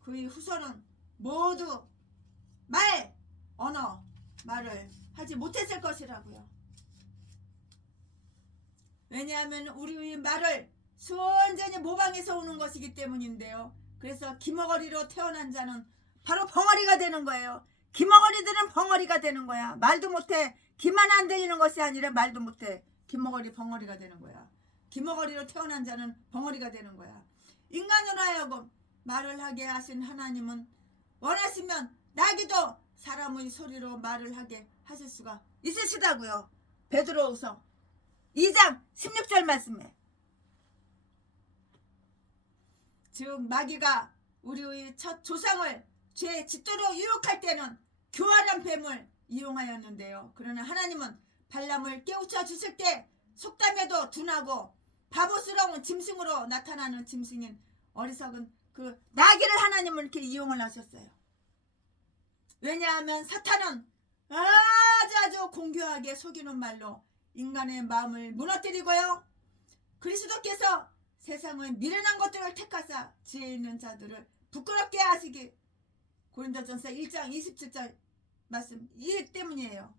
그의 후손은 모두 말을 하지 못했을 것이라고요. 왜냐하면 우리의 말을 순전히 모방해서 오는 것이기 때문인데요. 그래서 기머거리로 태어난 자는 바로 벙어리가 되는 거예요. 기머거리들은 벙어리가 되는 거야. 말도 못해. 귀만 안 들리는 것이 아니라 말도 못해. 기머거리 벙어리가 되는 거야. 기머거리로 태어난 자는 벙어리가 되는 거야. 인간으로 하여금 말을 하게 하신 하나님은 원하시면 나귀도 사람의 소리로 말을 하게 하실 수가 있으시다고요. 베드로후서 2장 16절 말씀에. 즉 마귀가 우리의 첫 조상을 죄 짓도록 유혹할 때는 교활한 뱀을 이용하였는데요. 그러나 하나님은 발람을 깨우쳐 주실 때 속담에도 둔하고 바보스러운 짐승으로 나타나는 짐승인 어리석은 그 나귀를 하나님은 이렇게 이용을 하셨어요. 왜냐하면 사탄은 아주 공교하게 속이는 말로 인간의 마음을 무너뜨리고요. 그리스도께서 세상의 미련한 것들을 택하사 지혜 있는 자들을 부끄럽게 하시기, 고린도전서 1장 27절 말씀 이 때문이에요.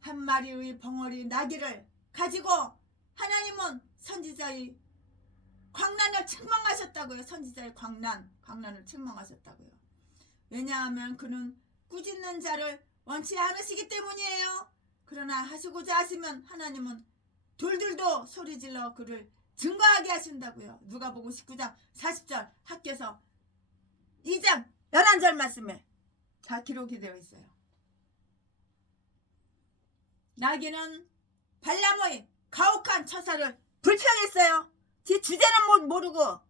한 마리의 벙어리 나귀를 가지고 하나님은 선지자의 광난을 책망하셨다고요. 선지자의 광난을 책망하셨다고요. 왜냐하면 그는 꾸짖는 자를 원치 않으시기 때문이에요. 그러나 하시고자 하시면 하나님은 돌들도 소리질러 그를 증거하게 하신다고요. 누가복음 19장 40절 학교에서 2장 11절 말씀에 다 기록이 되어 있어요. 나귀는 발람의 가혹한 처사를 불평했어요. 지 주제는 모르고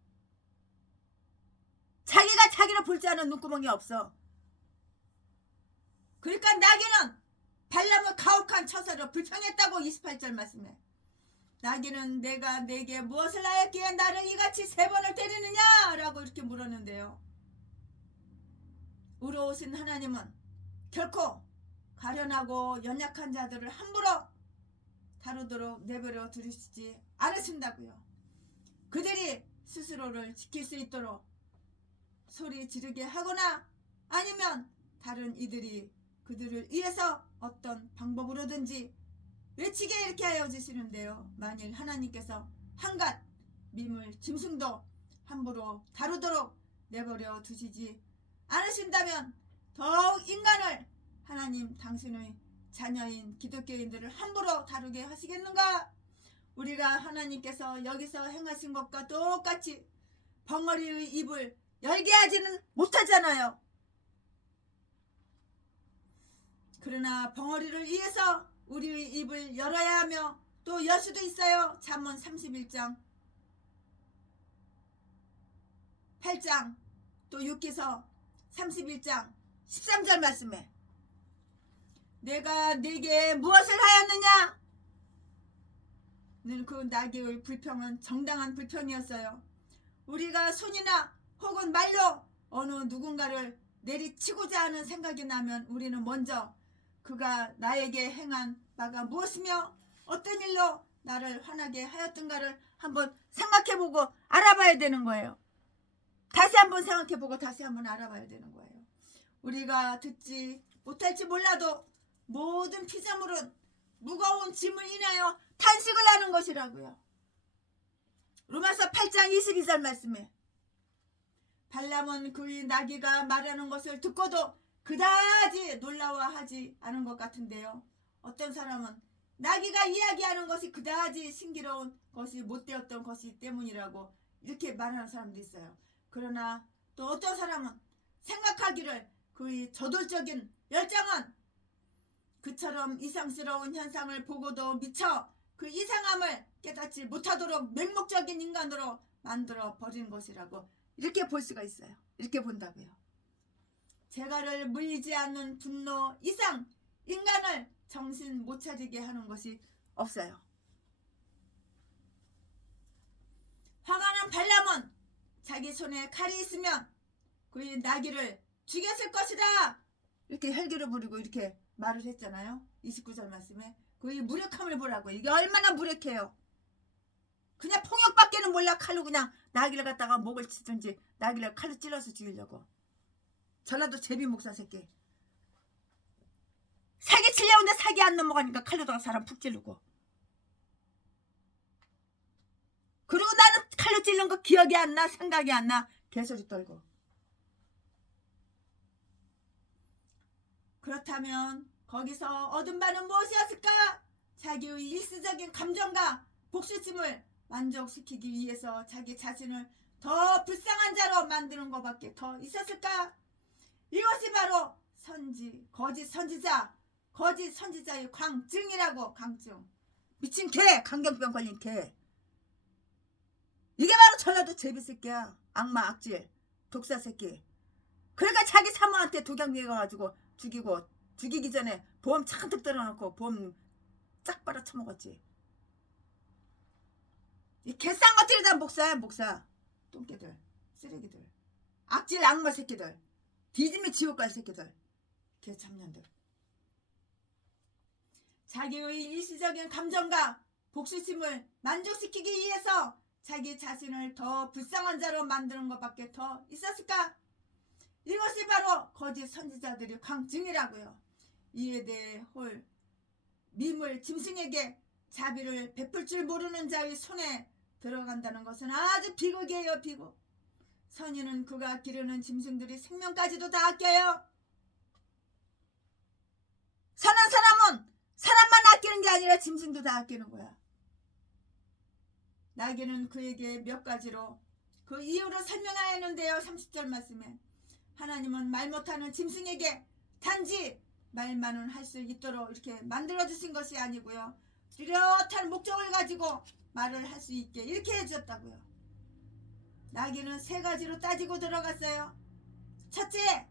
자기가 자기를 볼 줄 아는 눈구멍이 없어. 그러니까 나귀는 발람의 가혹한 처사를 불평했다고 28절 말씀에. 나귀는 내가 내게 무엇을 하였기에 나를 이같이 3번을 때리느냐 라고 이렇게 물었는데요. 우러오신 하나님은 결코 가련하고 연약한 자들을 함부로 다루도록 내버려 두시지 않으신다고요. 그들이 스스로를 지킬 수 있도록 소리 지르게 하거나 아니면 다른 이들이 그들을 위해서 어떤 방법으로든지 외치게 이렇게 하여 주시는데요. 만일 하나님께서 한갓 미물 짐승도 함부로 다루도록 내버려 두시지 않으신다면 더욱 인간을, 하나님 당신의 자녀인 기독교인들을 함부로 다루게 하시겠는가? 우리가 하나님께서 여기서 행하신 것과 똑같이 벙어리의 입을 열게 하지는 못하잖아요. 그러나 벙어리를 위해서 우리의 입을 열어야 하며 또 열 수도 있어요. 잠언 31장 8장 또 욥기서 31장 13절 말씀에 내가 네게 무엇을 하였느냐? 그 나귀의 불평은 정당한 불평이었어요. 우리가 손이나 혹은 말로 어느 누군가를 내리치고자 하는 생각이 나면 우리는 먼저 그가 나에게 행한 바가 무엇이며 어떤 일로 나를 화나게 하였던가를 한번 생각해보고 알아봐야 되는 거예요. 다시 한번 생각해보고 다시 한번 알아봐야 되는 거예요. 우리가 듣지 못할지 몰라도 모든 피조물은 무거운 짐을 인하여 탄식을 하는 것이라고요. 로마서 8장 22절 말씀에 발람은 그의 나귀가 말하는 것을 듣고도 그다지 놀라워하지 않은 것 같은데요. 어떤 사람은 나귀가 이야기하는 것이 그다지 신기로운 것이 못되었던 것이 때문이라고 이렇게 말하는 사람도 있어요. 그러나 또 어떤 사람은 생각하기를 그의 저돌적인 열정은 그처럼 이상스러운 현상을 보고도 미처 그 이상함을 깨닫지 못하도록 맹목적인 인간으로 만들어 버린 것이라고 이렇게 볼 수가 있어요. 이렇게 본다고요. 재갈을 물리지 않는 분노 이상 인간을 정신 못 차리게 하는 것이 없어요. 화가 난 발람은 자기 손에 칼이 있으면 그의 나귀를 죽였을 것이다. 이렇게 헬기를 부리고 이렇게 말을 했잖아요. 29절 말씀에 그의 무력함을 보라고. 이게 얼마나 무력해요. 그냥 폭력밖에는 몰라. 칼로 그냥 나귀를 갖다가 목을 치든지 나귀를 칼로 찔러서 죽이려고. 전라도 제비 목사 새끼. 사기 치려는데 사기 안 넘어가니까 칼로다가 사람 푹 찌르고. 그리고 나는 칼로 찔른 거 기억이 안 나. 생각이 안 나. 개소리 떨고. 그렇다면 거기서 얻은 바는 무엇이었을까? 자기의 일시적인 감정과 복수심을 만족시키기 위해서 자기 자신을 더 불쌍한 자로 만드는 것밖에 더 있었을까? 이것이 바로 거짓 선지자의 광증이라고. 광증. 미친 개, 강경병 걸린 개. 이게 바로 전라도 제비새끼야. 악마, 악질, 독사 새끼. 그러니까 자기 사모한테 독약미에 가가지고 죽이기 전에 보험 잔뜩 들어놓고 보험 쫙 빨아 처먹었지. 이 개쌍것들이 다 목사. 똥개들, 쓰레기들, 악질 악마 새끼들, 디즈미 지옥 갈 새끼들, 개참년들. 자기의 일시적인 감정과 복수심을 만족시키기 위해서 자기 자신을 더 불쌍한 자로 만드는 것밖에 더 있었을까? 이것이 바로 거짓 선지자들의 광증이라고요. 이에 대해 미물 짐승에게 자비를 베풀 줄 모르는 자의 손에 들어간다는 것은 아주 비극이에요. 비극. 선인은 그가 기르는 짐승들이 생명까지도 다 아껴요. 선한 사람은 사람만 아끼는 게 아니라 짐승도 다 아끼는 거야. 나귀는 그에게 몇 가지로 그 이유를 설명하였는데요. 30절 말씀에 하나님은 말 못하는 짐승에게 단지 말만은 할 수 있도록 이렇게 만들어주신 것이 아니고요. 뚜렷한 목적을 가지고 말을 할 수 있게 이렇게 해주셨다고요. 나귀는 3가지로 따지고 들어갔어요. 첫째,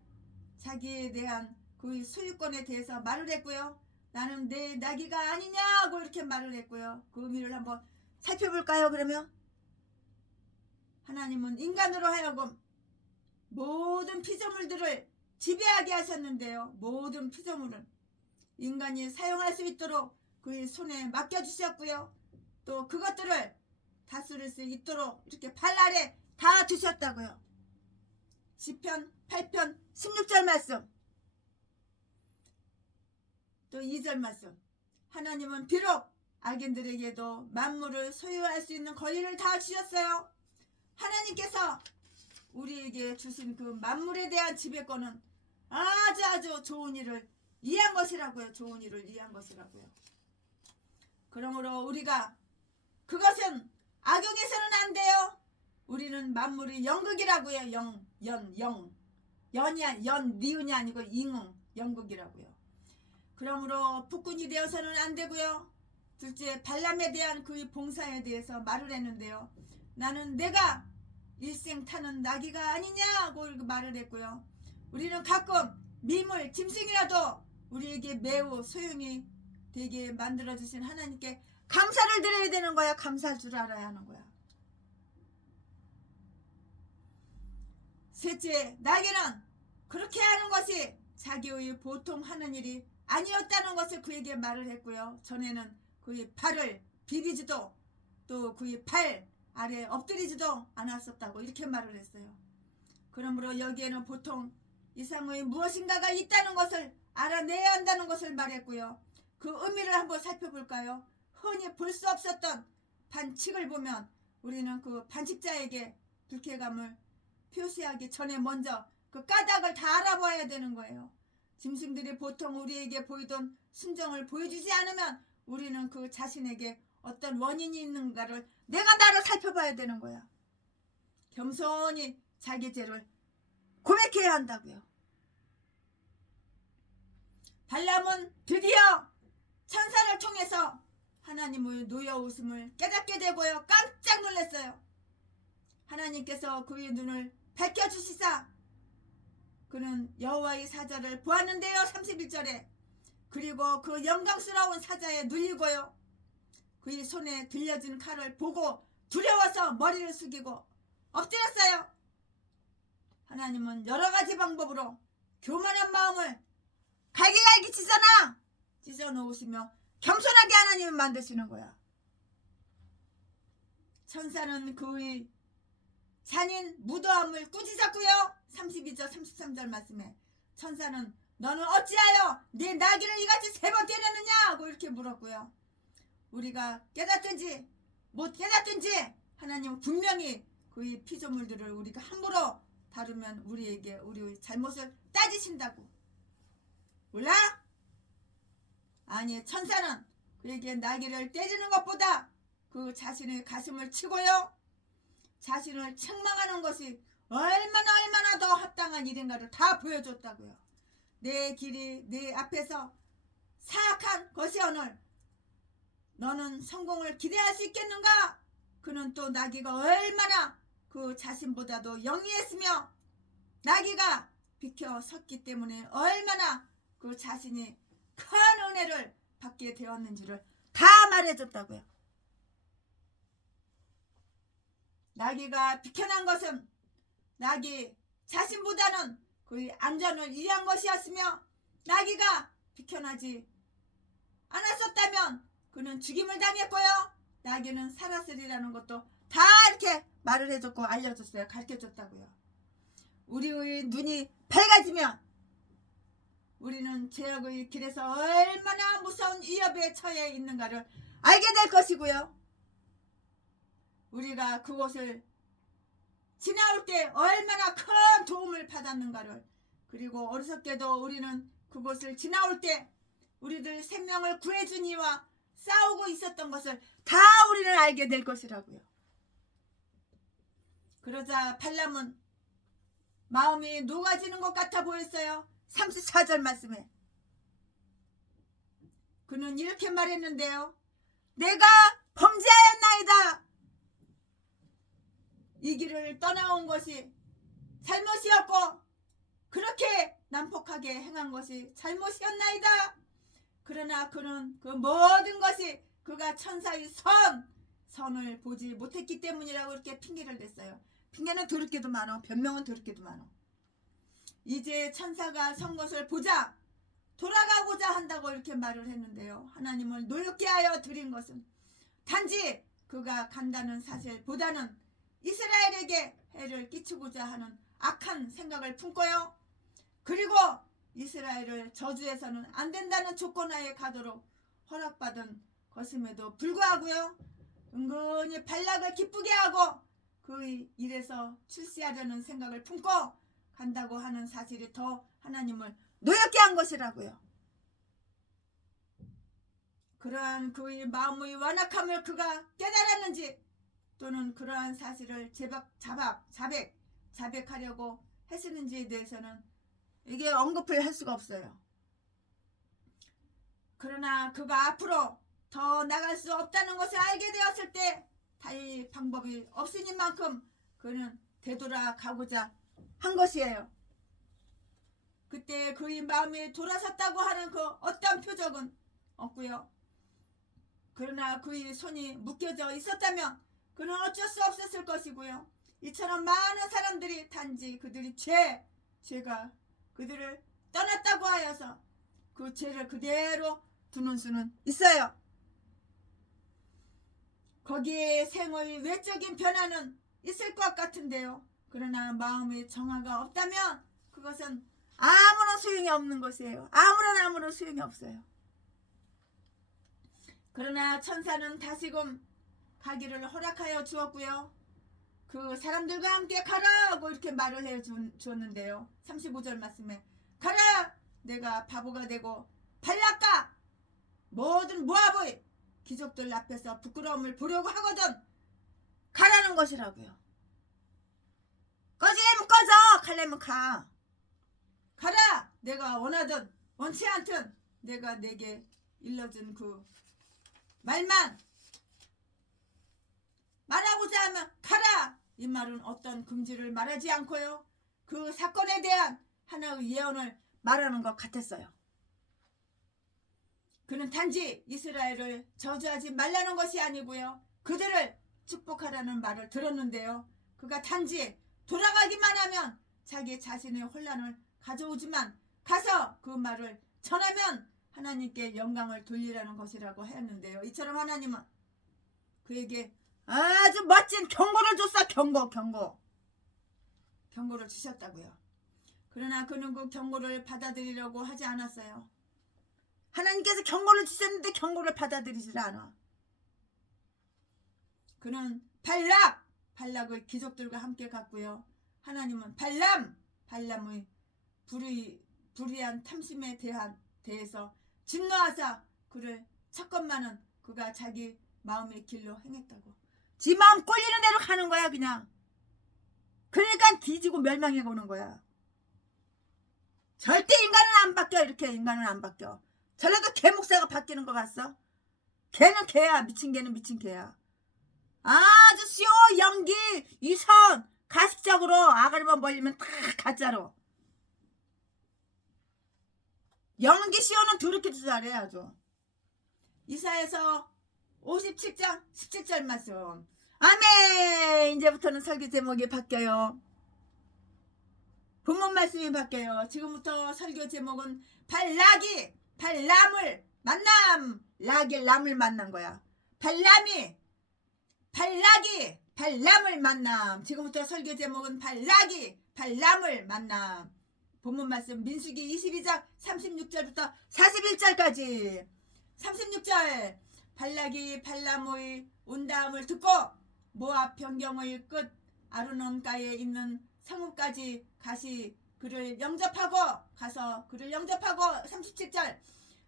자기에 대한 그 소유권에 대해서 말을 했고요. 나는 내 나귀가 아니냐고 이렇게 말을 했고요. 그 의미를 한번 살펴볼까요? 그러면 하나님은 인간으로 하여금 모든 피조물들을 지배하게 하셨는데요. 모든 피조물은 인간이 사용할 수 있도록 그의 손에 맡겨주셨고요. 또 그것들을 다스릴 수 있도록 이렇게 발 아래 다 두셨다고요. 시편 8편 16절 말씀, 또 2절 말씀. 하나님은 비록 악인들에게도 만물을 소유할 수 있는 권리를 다 주셨어요. 하나님께서 우리에게 주신 그 만물에 대한 지배권은 아주 좋은 일을 이해한 것이라고요. 좋은 일을 이해한 것이라고요. 그러므로 우리가 그것은 악용해서는 안 돼요. 우리는 만물이 영극이라고요. 니은이 아니고 잉응, 영극이라고요. 그러므로 폭군이 되어서는 안 되고요. 둘째, 발람에 대한 그의 봉사에 대해서 말을 했는데요. 나는 내가 일생 타는 나귀가 아니냐고 말을 했고요. 우리는 가끔 미물, 짐승이라도 우리에게 매우 소용이 되게 만들어주신 하나님께 감사를 드려야 되는 거야. 감사할 줄 알아야 하는 거야. 셋째, 나귀는 그렇게 하는 것이 자기의 보통 하는 일이 아니었다는 것을 그에게 말을 했고요. 전에는 그의 발을 비비지도 또 그의 발 아래 엎드리지도 않았었다고 이렇게 말을 했어요. 그러므로 여기에는 보통 이상의 무엇인가가 있다는 것을 알아내야 한다는 것을 말했고요. 그 의미를 한번 살펴볼까요? 흔히 볼 수 없었던 반칙을 보면 우리는 그 반칙자에게 불쾌감을 표시하기 전에 먼저 그 까닭을 다 알아봐야 되는 거예요. 짐승들이 보통 우리에게 보이던 순정을 보여주지 않으면 우리는 그 자신에게 어떤 원인이 있는가를 내가 나를 살펴봐야 되는 거야. 겸손히 자기 죄를 고백해야 한다고요. 발람은 드디어 천사를 통해서 하나님의 노여우심을 깨닫게 되고요. 깜짝 놀랐어요. 하나님께서 그의 눈을 밝혀주시사 그는 여호와의 사자를 보았는데요. 31절에 그리고 그 영광스러운 사자에 눌리고요. 그의 손에 들려진 칼을 보고 두려워서 머리를 숙이고 엎드렸어요. 하나님은 여러 가지 방법으로 교만한 마음을 갈기갈기 찢어 놓으시며 겸손하게 하나님을 만드시는 거야. 천사는 그의 잔인 무도함을 꾸짖었고요. 32절 33절 말씀에 천사는 너는 어찌하여 네 나귀를 이같이 3번 때렸느냐 하고 이렇게 물었고요. 우리가 깨닫든지 못 깨닫든지 하나님은 분명히 그의 피조물들을 우리가 함부로 다루면 우리에게 우리의 잘못을 따지신다고. 몰라? 아니, 천사는 그에게 나귀를 때리는 것보다 그 자신의 가슴을 치고요, 자신을 책망하는 것이 얼마나 더 합당한 일인가를 다 보여줬다고요. 내 길이 내 앞에서 사악한 것이오늘 너는 성공을 기대할 수 있겠는가? 그는 또 나귀가 얼마나 그 자신보다도 영리했으며 나귀가 비켜 섰기 때문에 얼마나 그 자신이 큰 은혜를 받게 되었는지를 다 말해줬다고요. 나귀가 비켜난 것은 나귀 자신보다는 그의 안전을 위한 것이었으며 나귀가 비켜나지 않았었다면 그는 죽임을 당했고요. 나귀는 살았으리라는 것도 다 이렇게 말을 해줬고 알려줬어요. 가르쳐줬다고요. 우리의 눈이 밝아지면 우리는 죄악의 길에서 얼마나 무서운 위협에 처해 있는가를 알게 될 것이고요. 우리가 그곳을 지나올 때 얼마나 큰 도움을 받았는가를, 그리고 어리석게도 우리는 그곳을 지나올 때 우리들 생명을 구해준 이와 싸우고 있었던 것을 다 우리는 알게 될 것이라고요. 그러자 발람은 마음이 녹아지는 것 같아 보였어요. 34절 말씀에 그는 이렇게 말했는데요. 내가 범죄하였나이다. 이 길을 떠나온 것이 잘못이었고 그렇게 난폭하게 행한 것이 잘못이었나이다. 그러나 그는 그 모든 것이 그가 천사의 선을 보지 못했기 때문이라고 이렇게 핑계를 냈어요. 핑계는 더럽게도 많아. 변명은 더럽게도 많아. 이제 천사가 선 것을 보자 돌아가고자 한다고 이렇게 말을 했는데요. 하나님을 노엽게 하여 드린 것은 단지 그가 간다는 사실보다는 이스라엘에게 해를 끼치고자 하는 악한 생각을 품고요. 그리고 이스라엘을 저주해서는 안 된다는 조건하에 가도록 허락받은 것임에도 불구하고요. 은근히 발락을 기쁘게 하고 그의 일에서 출세하려는 생각을 품고 간다고 하는 사실이 더 하나님을 노엽게 한 것이라고요. 그러한 그의 마음의 완악함을 그가 깨달았는지 또는 그러한 사실을 자백하려고 했었는지에 대해서는 이게 언급을 할 수가 없어요. 그러나 그가 앞으로 더 나갈 수 없다는 것을 알게 되었을 때 달리 방법이 없으니만큼 그는 되돌아가고자 한 것이에요. 그때 그의 마음이 돌아섰다고 하는 그 어떤 표적은 없고요. 그러나 그의 손이 묶여져 있었다면 그는 어쩔 수 없었을 것이고요. 이처럼 많은 사람들이 단지 그들이 죄가 그들을 떠났다고 하여서 그 죄를 그대로 두는 수는 있어요. 거기에 생의 외적인 변화는 있을 것 같은데요. 그러나 마음의 정화가 없다면 그것은 아무런 소용이 없는 것이에요. 아무런 소용이 없어요. 그러나 천사는 다시금 가기를 허락하여 주었고요. 그 사람들과 함께 가라고 이렇게 말을 해 주었는데요. 35절 말씀에 가라! 내가 바보가 되고 발락과 모든 모압의 귀족들 앞에서 부끄러움을 보려고 하거든. 가라는 것이라고요. 꺼지려면 꺼져, 갈려면 가. 가라! 내가 원하든 원치 않든 내가 내게 일러준 그 말만 말하고자 하면 가라! 이 말은 어떤 금지를 말하지 않고요. 그 사건에 대한 하나의 예언을 말하는 것 같았어요. 그는 단지 이스라엘을 저주하지 말라는 것이 아니고요. 그들을 축복하라는 말을 들었는데요. 그가 단지 돌아가기만 하면 자기 자신의 혼란을 가져오지만 가서 그 말을 전하면 하나님께 영광을 돌리라는 것이라고 했는데요. 이처럼 하나님은 그에게 아주 멋진 경고를 줬어. 경고를 주셨다고요. 그러나 그는 그 경고를 받아들이려고 하지 않았어요. 하나님께서 경고를 주셨는데 경고를 받아들이질 않아. 그는 발락의 귀족들과 함께 갔고요. 하나님은 발람의 불의한 탐심에 대해서 진노하사 그를 쳤건만은 그가 자기 마음의 길로 행했다고. 지 마음 꼴리는 대로 가는 거야 그냥. 그러니까 뒤지고 멸망해 오는 거야. 절대 인간은 안 바뀌어. 이렇게 인간은 안 바뀌어. 전라도 개 목사가 바뀌는 거 봤어? 개는 개야. 미친 개는 미친 개야. 아주 쇼 연기 이선 가식적으로 아가리만 벌리면 다 가짜로. 연기 쇼는 더럽게 잘해 아주. 이사야서 57장 17절 말씀. 아멘. 이제부터는 설교 제목이 바뀌어요. 본문 말씀이 바뀌어요. 지금부터 설교 제목은 발람을 만남. 람을 만난 거야. 발람을 만남. 지금부터 설교 제목은 발람을 만남. 본문 말씀 민수기 22장 36절부터 41절까지. 36절. 발락이 발람의 온다함을 듣고 모압 변경의 끝 아르논가에 있는 성읍까지 가서 그를 영접하고 37절.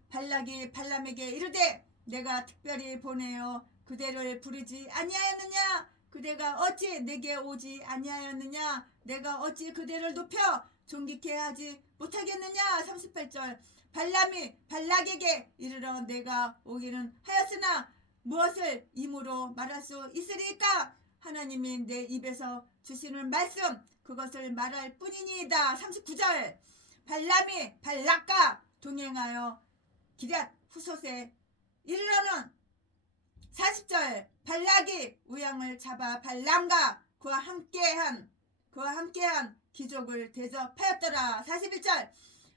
발락이 발람에게 이르되 내가 특별히 보내어 그대를 부르지 아니하였느냐? 그대가 어찌 내게 오지 아니하였느냐? 내가 어찌 그대를 높여 존귀케 하지 못하겠느냐? 38절. 발람이 발락에게 이르러 내가 오기는 하였으나 무엇을 임으로 말할 수 있으리까? 하나님이 내 입에서 주시는 말씀 그것을 말할 뿐이니이다. 39절. 발람이 발락과 동행하여 기럇 후솥에 이르러는 40절. 발락이 우양을 잡아 발람과 그와 함께한 귀족을 대접하였더라. 41절.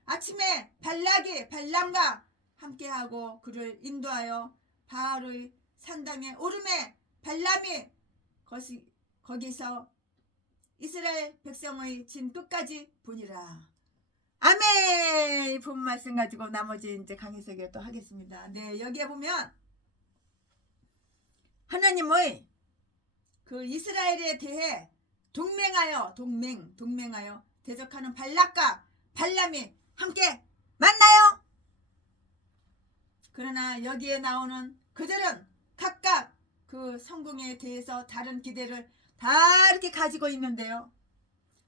아침에 발락이 발람과 함께하고 그를 인도하여 바알의 산당에 오르매 발람이 거기서 이스라엘 백성의 진 끝까지 보니라. 아멘. 이 본 말씀 가지고 나머지 이제 강의석에 또 하겠습니다. 네, 여기에 보면 하나님의 그 이스라엘에 대해 동맹하여 대적하는 발락과 발람이 함께 만나요. 그러나 여기에 나오는 그들은 각각 그 성공에 대해서 다른 기대를 다 이렇게 가지고 있는데요.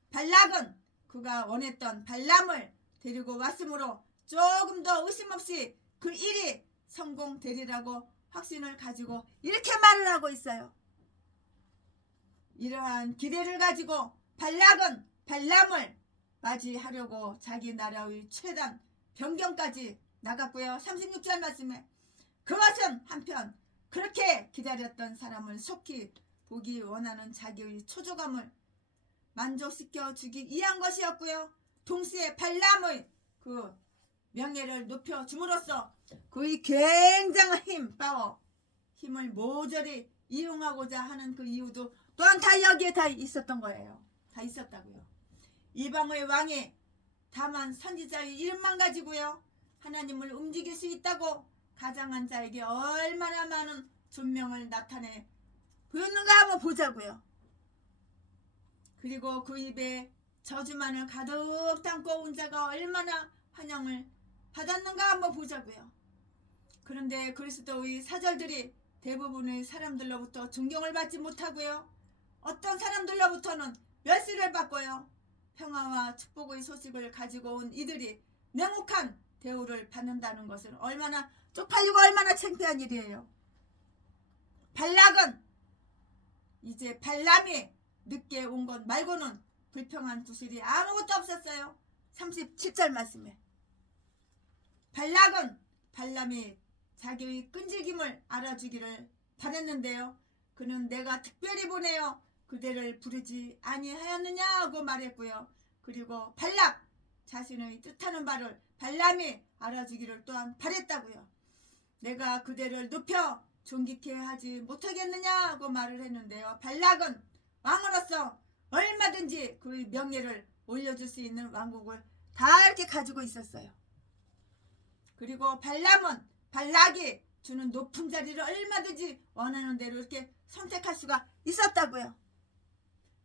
발락은 그가 원했던 발람을 데리고 왔으므로 조금 더 의심 없이 그 일이 성공되리라고 확신을 가지고 이렇게 말을 하고 있어요. 이러한 기대를 가지고 발락은 발람을 맞이하려고 자기 나라의 최단 변경까지 나갔고요. 36절 말씀에 그것은 한편 그렇게 기다렸던 사람을 속히 보기 원하는 자기의 초조감을 만족시켜 주기 위한 것이었고요. 동시에 발람의 그 명예를 높여 줌으로써 그의 굉장한 힘을 모조리 이용하고자 하는 그 이유도 또한 다 여기에 다 있었던 거예요. 다 있었다고요. 이방의 왕이 다만 선지자의 이름만 가지고요, 하나님을 움직일 수 있다고 가장한 자에게 얼마나 많은 존명을 나타내 보였는가 한번 보자고요. 그리고 그 입에 저주만을 가득 담고 온 자가 얼마나 환영을 받았는가 한번 보자고요. 그런데 그리스도의 사절들이 대부분의 사람들로부터 존경을 받지 못하고요, 어떤 사람들로부터는 멸시를 받고요, 평화와 축복의 소식을 가지고 온 이들이 냉혹한 대우를 받는다는 것은 얼마나 쪽팔리고 얼마나 창피한 일이에요. 발락은 이제 발람이 늦게 온 것 말고는 불평한 구실이 아무것도 없었어요. 37절 말씀에 발락은 발람이 자기의 끈질김을 알아주기를 바랬는데요, 그는 내가 특별히 보내어 그대를 부르지 아니하였느냐고 말했고요. 그리고 발락 자신의 뜻하는 바를 발람이 알아주기를 또한 바랬다고요. 내가 그대를 높여 존귀케 하지 못하겠느냐고 말을 했는데요, 발락은 왕으로서 얼마든지 그의 명예를 올려줄 수 있는 왕국을 다 이렇게 가지고 있었어요. 그리고 발람은 발락이 주는 높은 자리를 얼마든지 원하는 대로 이렇게 선택할 수가 있었다고요.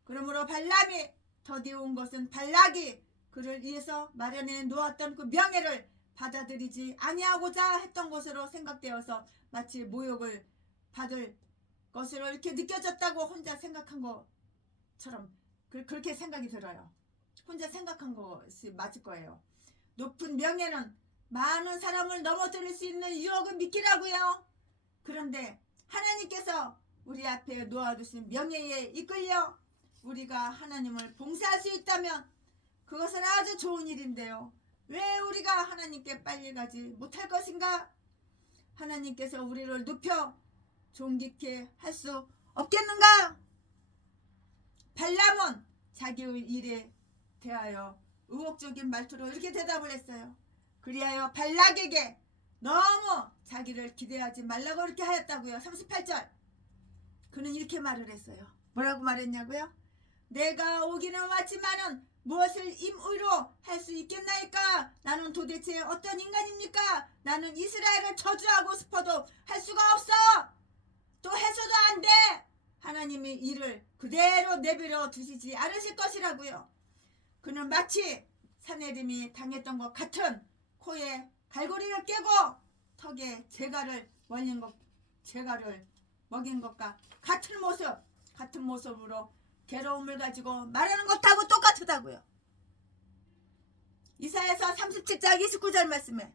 그러므로 발람이 더디 온 것은 발락이 그를 위해서 마련해 놓았던 그 명예를 받아들이지 아니하고자 했던 것으로 생각되어서 마치 모욕을 받을 것으로 이렇게 느껴졌다고 혼자 생각한 것처럼 그렇게 생각이 들어요. 혼자 생각한 것이 맞을 거예요. 높은 명예는 많은 사람을 넘어뜨릴 수 있는 유혹을 미끼라고요. 그런데 하나님께서 우리 앞에 놓아두신 명예에 이끌려 우리가 하나님을 봉사할 수 있다면 그것은 아주 좋은 일인데요, 왜 우리가 하나님께 빨리 가지 못할 것인가? 하나님께서 우리를 높여 존귀케 할 수 없겠는가? 발람은 자기의 일에 대하여 의혹적인 말투로 이렇게 대답을 했어요. 그리하여 발락에게 너무 자기를 기대하지 말라고 이렇게 하였다고요. 38절 그는 이렇게 말을 했어요. 뭐라고 말했냐고요? 내가 오기는 왔지만은 무엇을 임의로 할 수 있겠나이까? 나는 도대체 어떤 인간입니까? 나는 이스라엘을 저주하고 싶어도 할 수가 없어. 또 해서도 안 돼. 하나님이 이를 그대로 내버려 두시지 않으실 것이라고요. 그는 마치 사내림이 당했던 것 같은 코에 갈고리를 깨고 턱에 재갈을 먹인 것과 같은 모습으로 괴로움을 가지고 말하는 것하고 똑같다고요. 이사야서 37장 29절 말씀에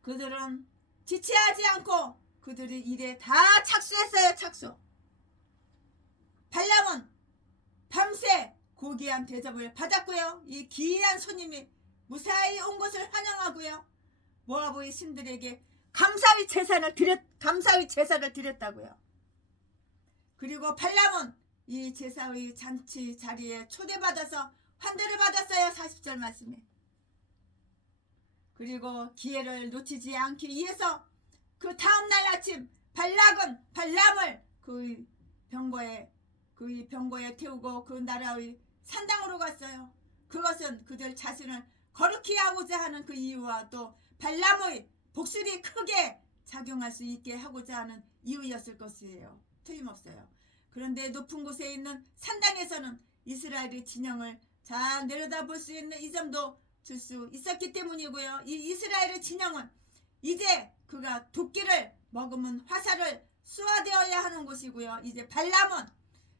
그들은 지체하지 않고 그들의 일에 다 착수했어요. 착수. 발람은 밤새 고귀한 대접을 받았고요, 이 귀한 손님이 무사히 온 것을 환영하고요, 모압의 신들에게 감사의 제사를 드렸다고요. 그리고 발람은 이 제사의 잔치 자리에 초대받아서 환대를 받았어요. 40절 말씀에. 그리고 기회를 놓치지 않기 위해서 그 다음날 아침 발람을 그의 병거에 태우고 그 나라의 산당으로 갔어요. 그것은 그들 자신을 거룩히 하고자 하는 그 이유와 또 발람의 복술이 크게 작용할 수 있게 하고자 하는 이유였을 것이에요. 틀림없어요. 그런데 높은 곳에 있는 산당에서는 이스라엘의 진영을 잘 내려다볼 수 있는 이 점도 줄 수 있었기 때문이고요. 이 이스라엘의 진영은 이제 그가 도끼를 머금은 화살을 쏘아대어야 하는 곳이고요. 이제 발람은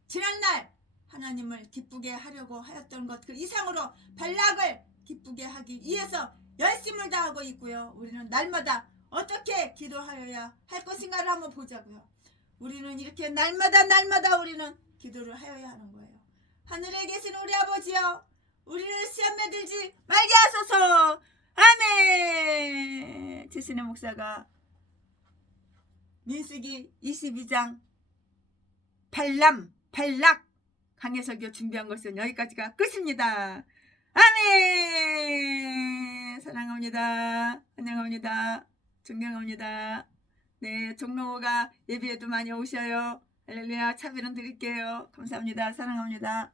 지난날 하나님을 기쁘게 하려고 하였던 것 그 이상으로 발락을 기쁘게 하기 위해서 열심을 다하고 있고요. 우리는 날마다 어떻게 기도하여야 할 것인가를 한번 보자고요. 우리는 이렇게 날마다 우리는 기도를 하여야 하는 거예요. 하늘에 계신 우리 아버지여, 우리를 시험에 들지 말게 하소서. 아멘. 최신의 목사가 민수기 22장 발락 강해설교 준비한 것은 여기까지가 끝입니다. 아멘. 사랑합니다. 환영합니다. 존경합니다. 네, 종로가 예비에도 많이 오셔요. 할렐루야. 차비는 드릴게요. 감사합니다. 사랑합니다.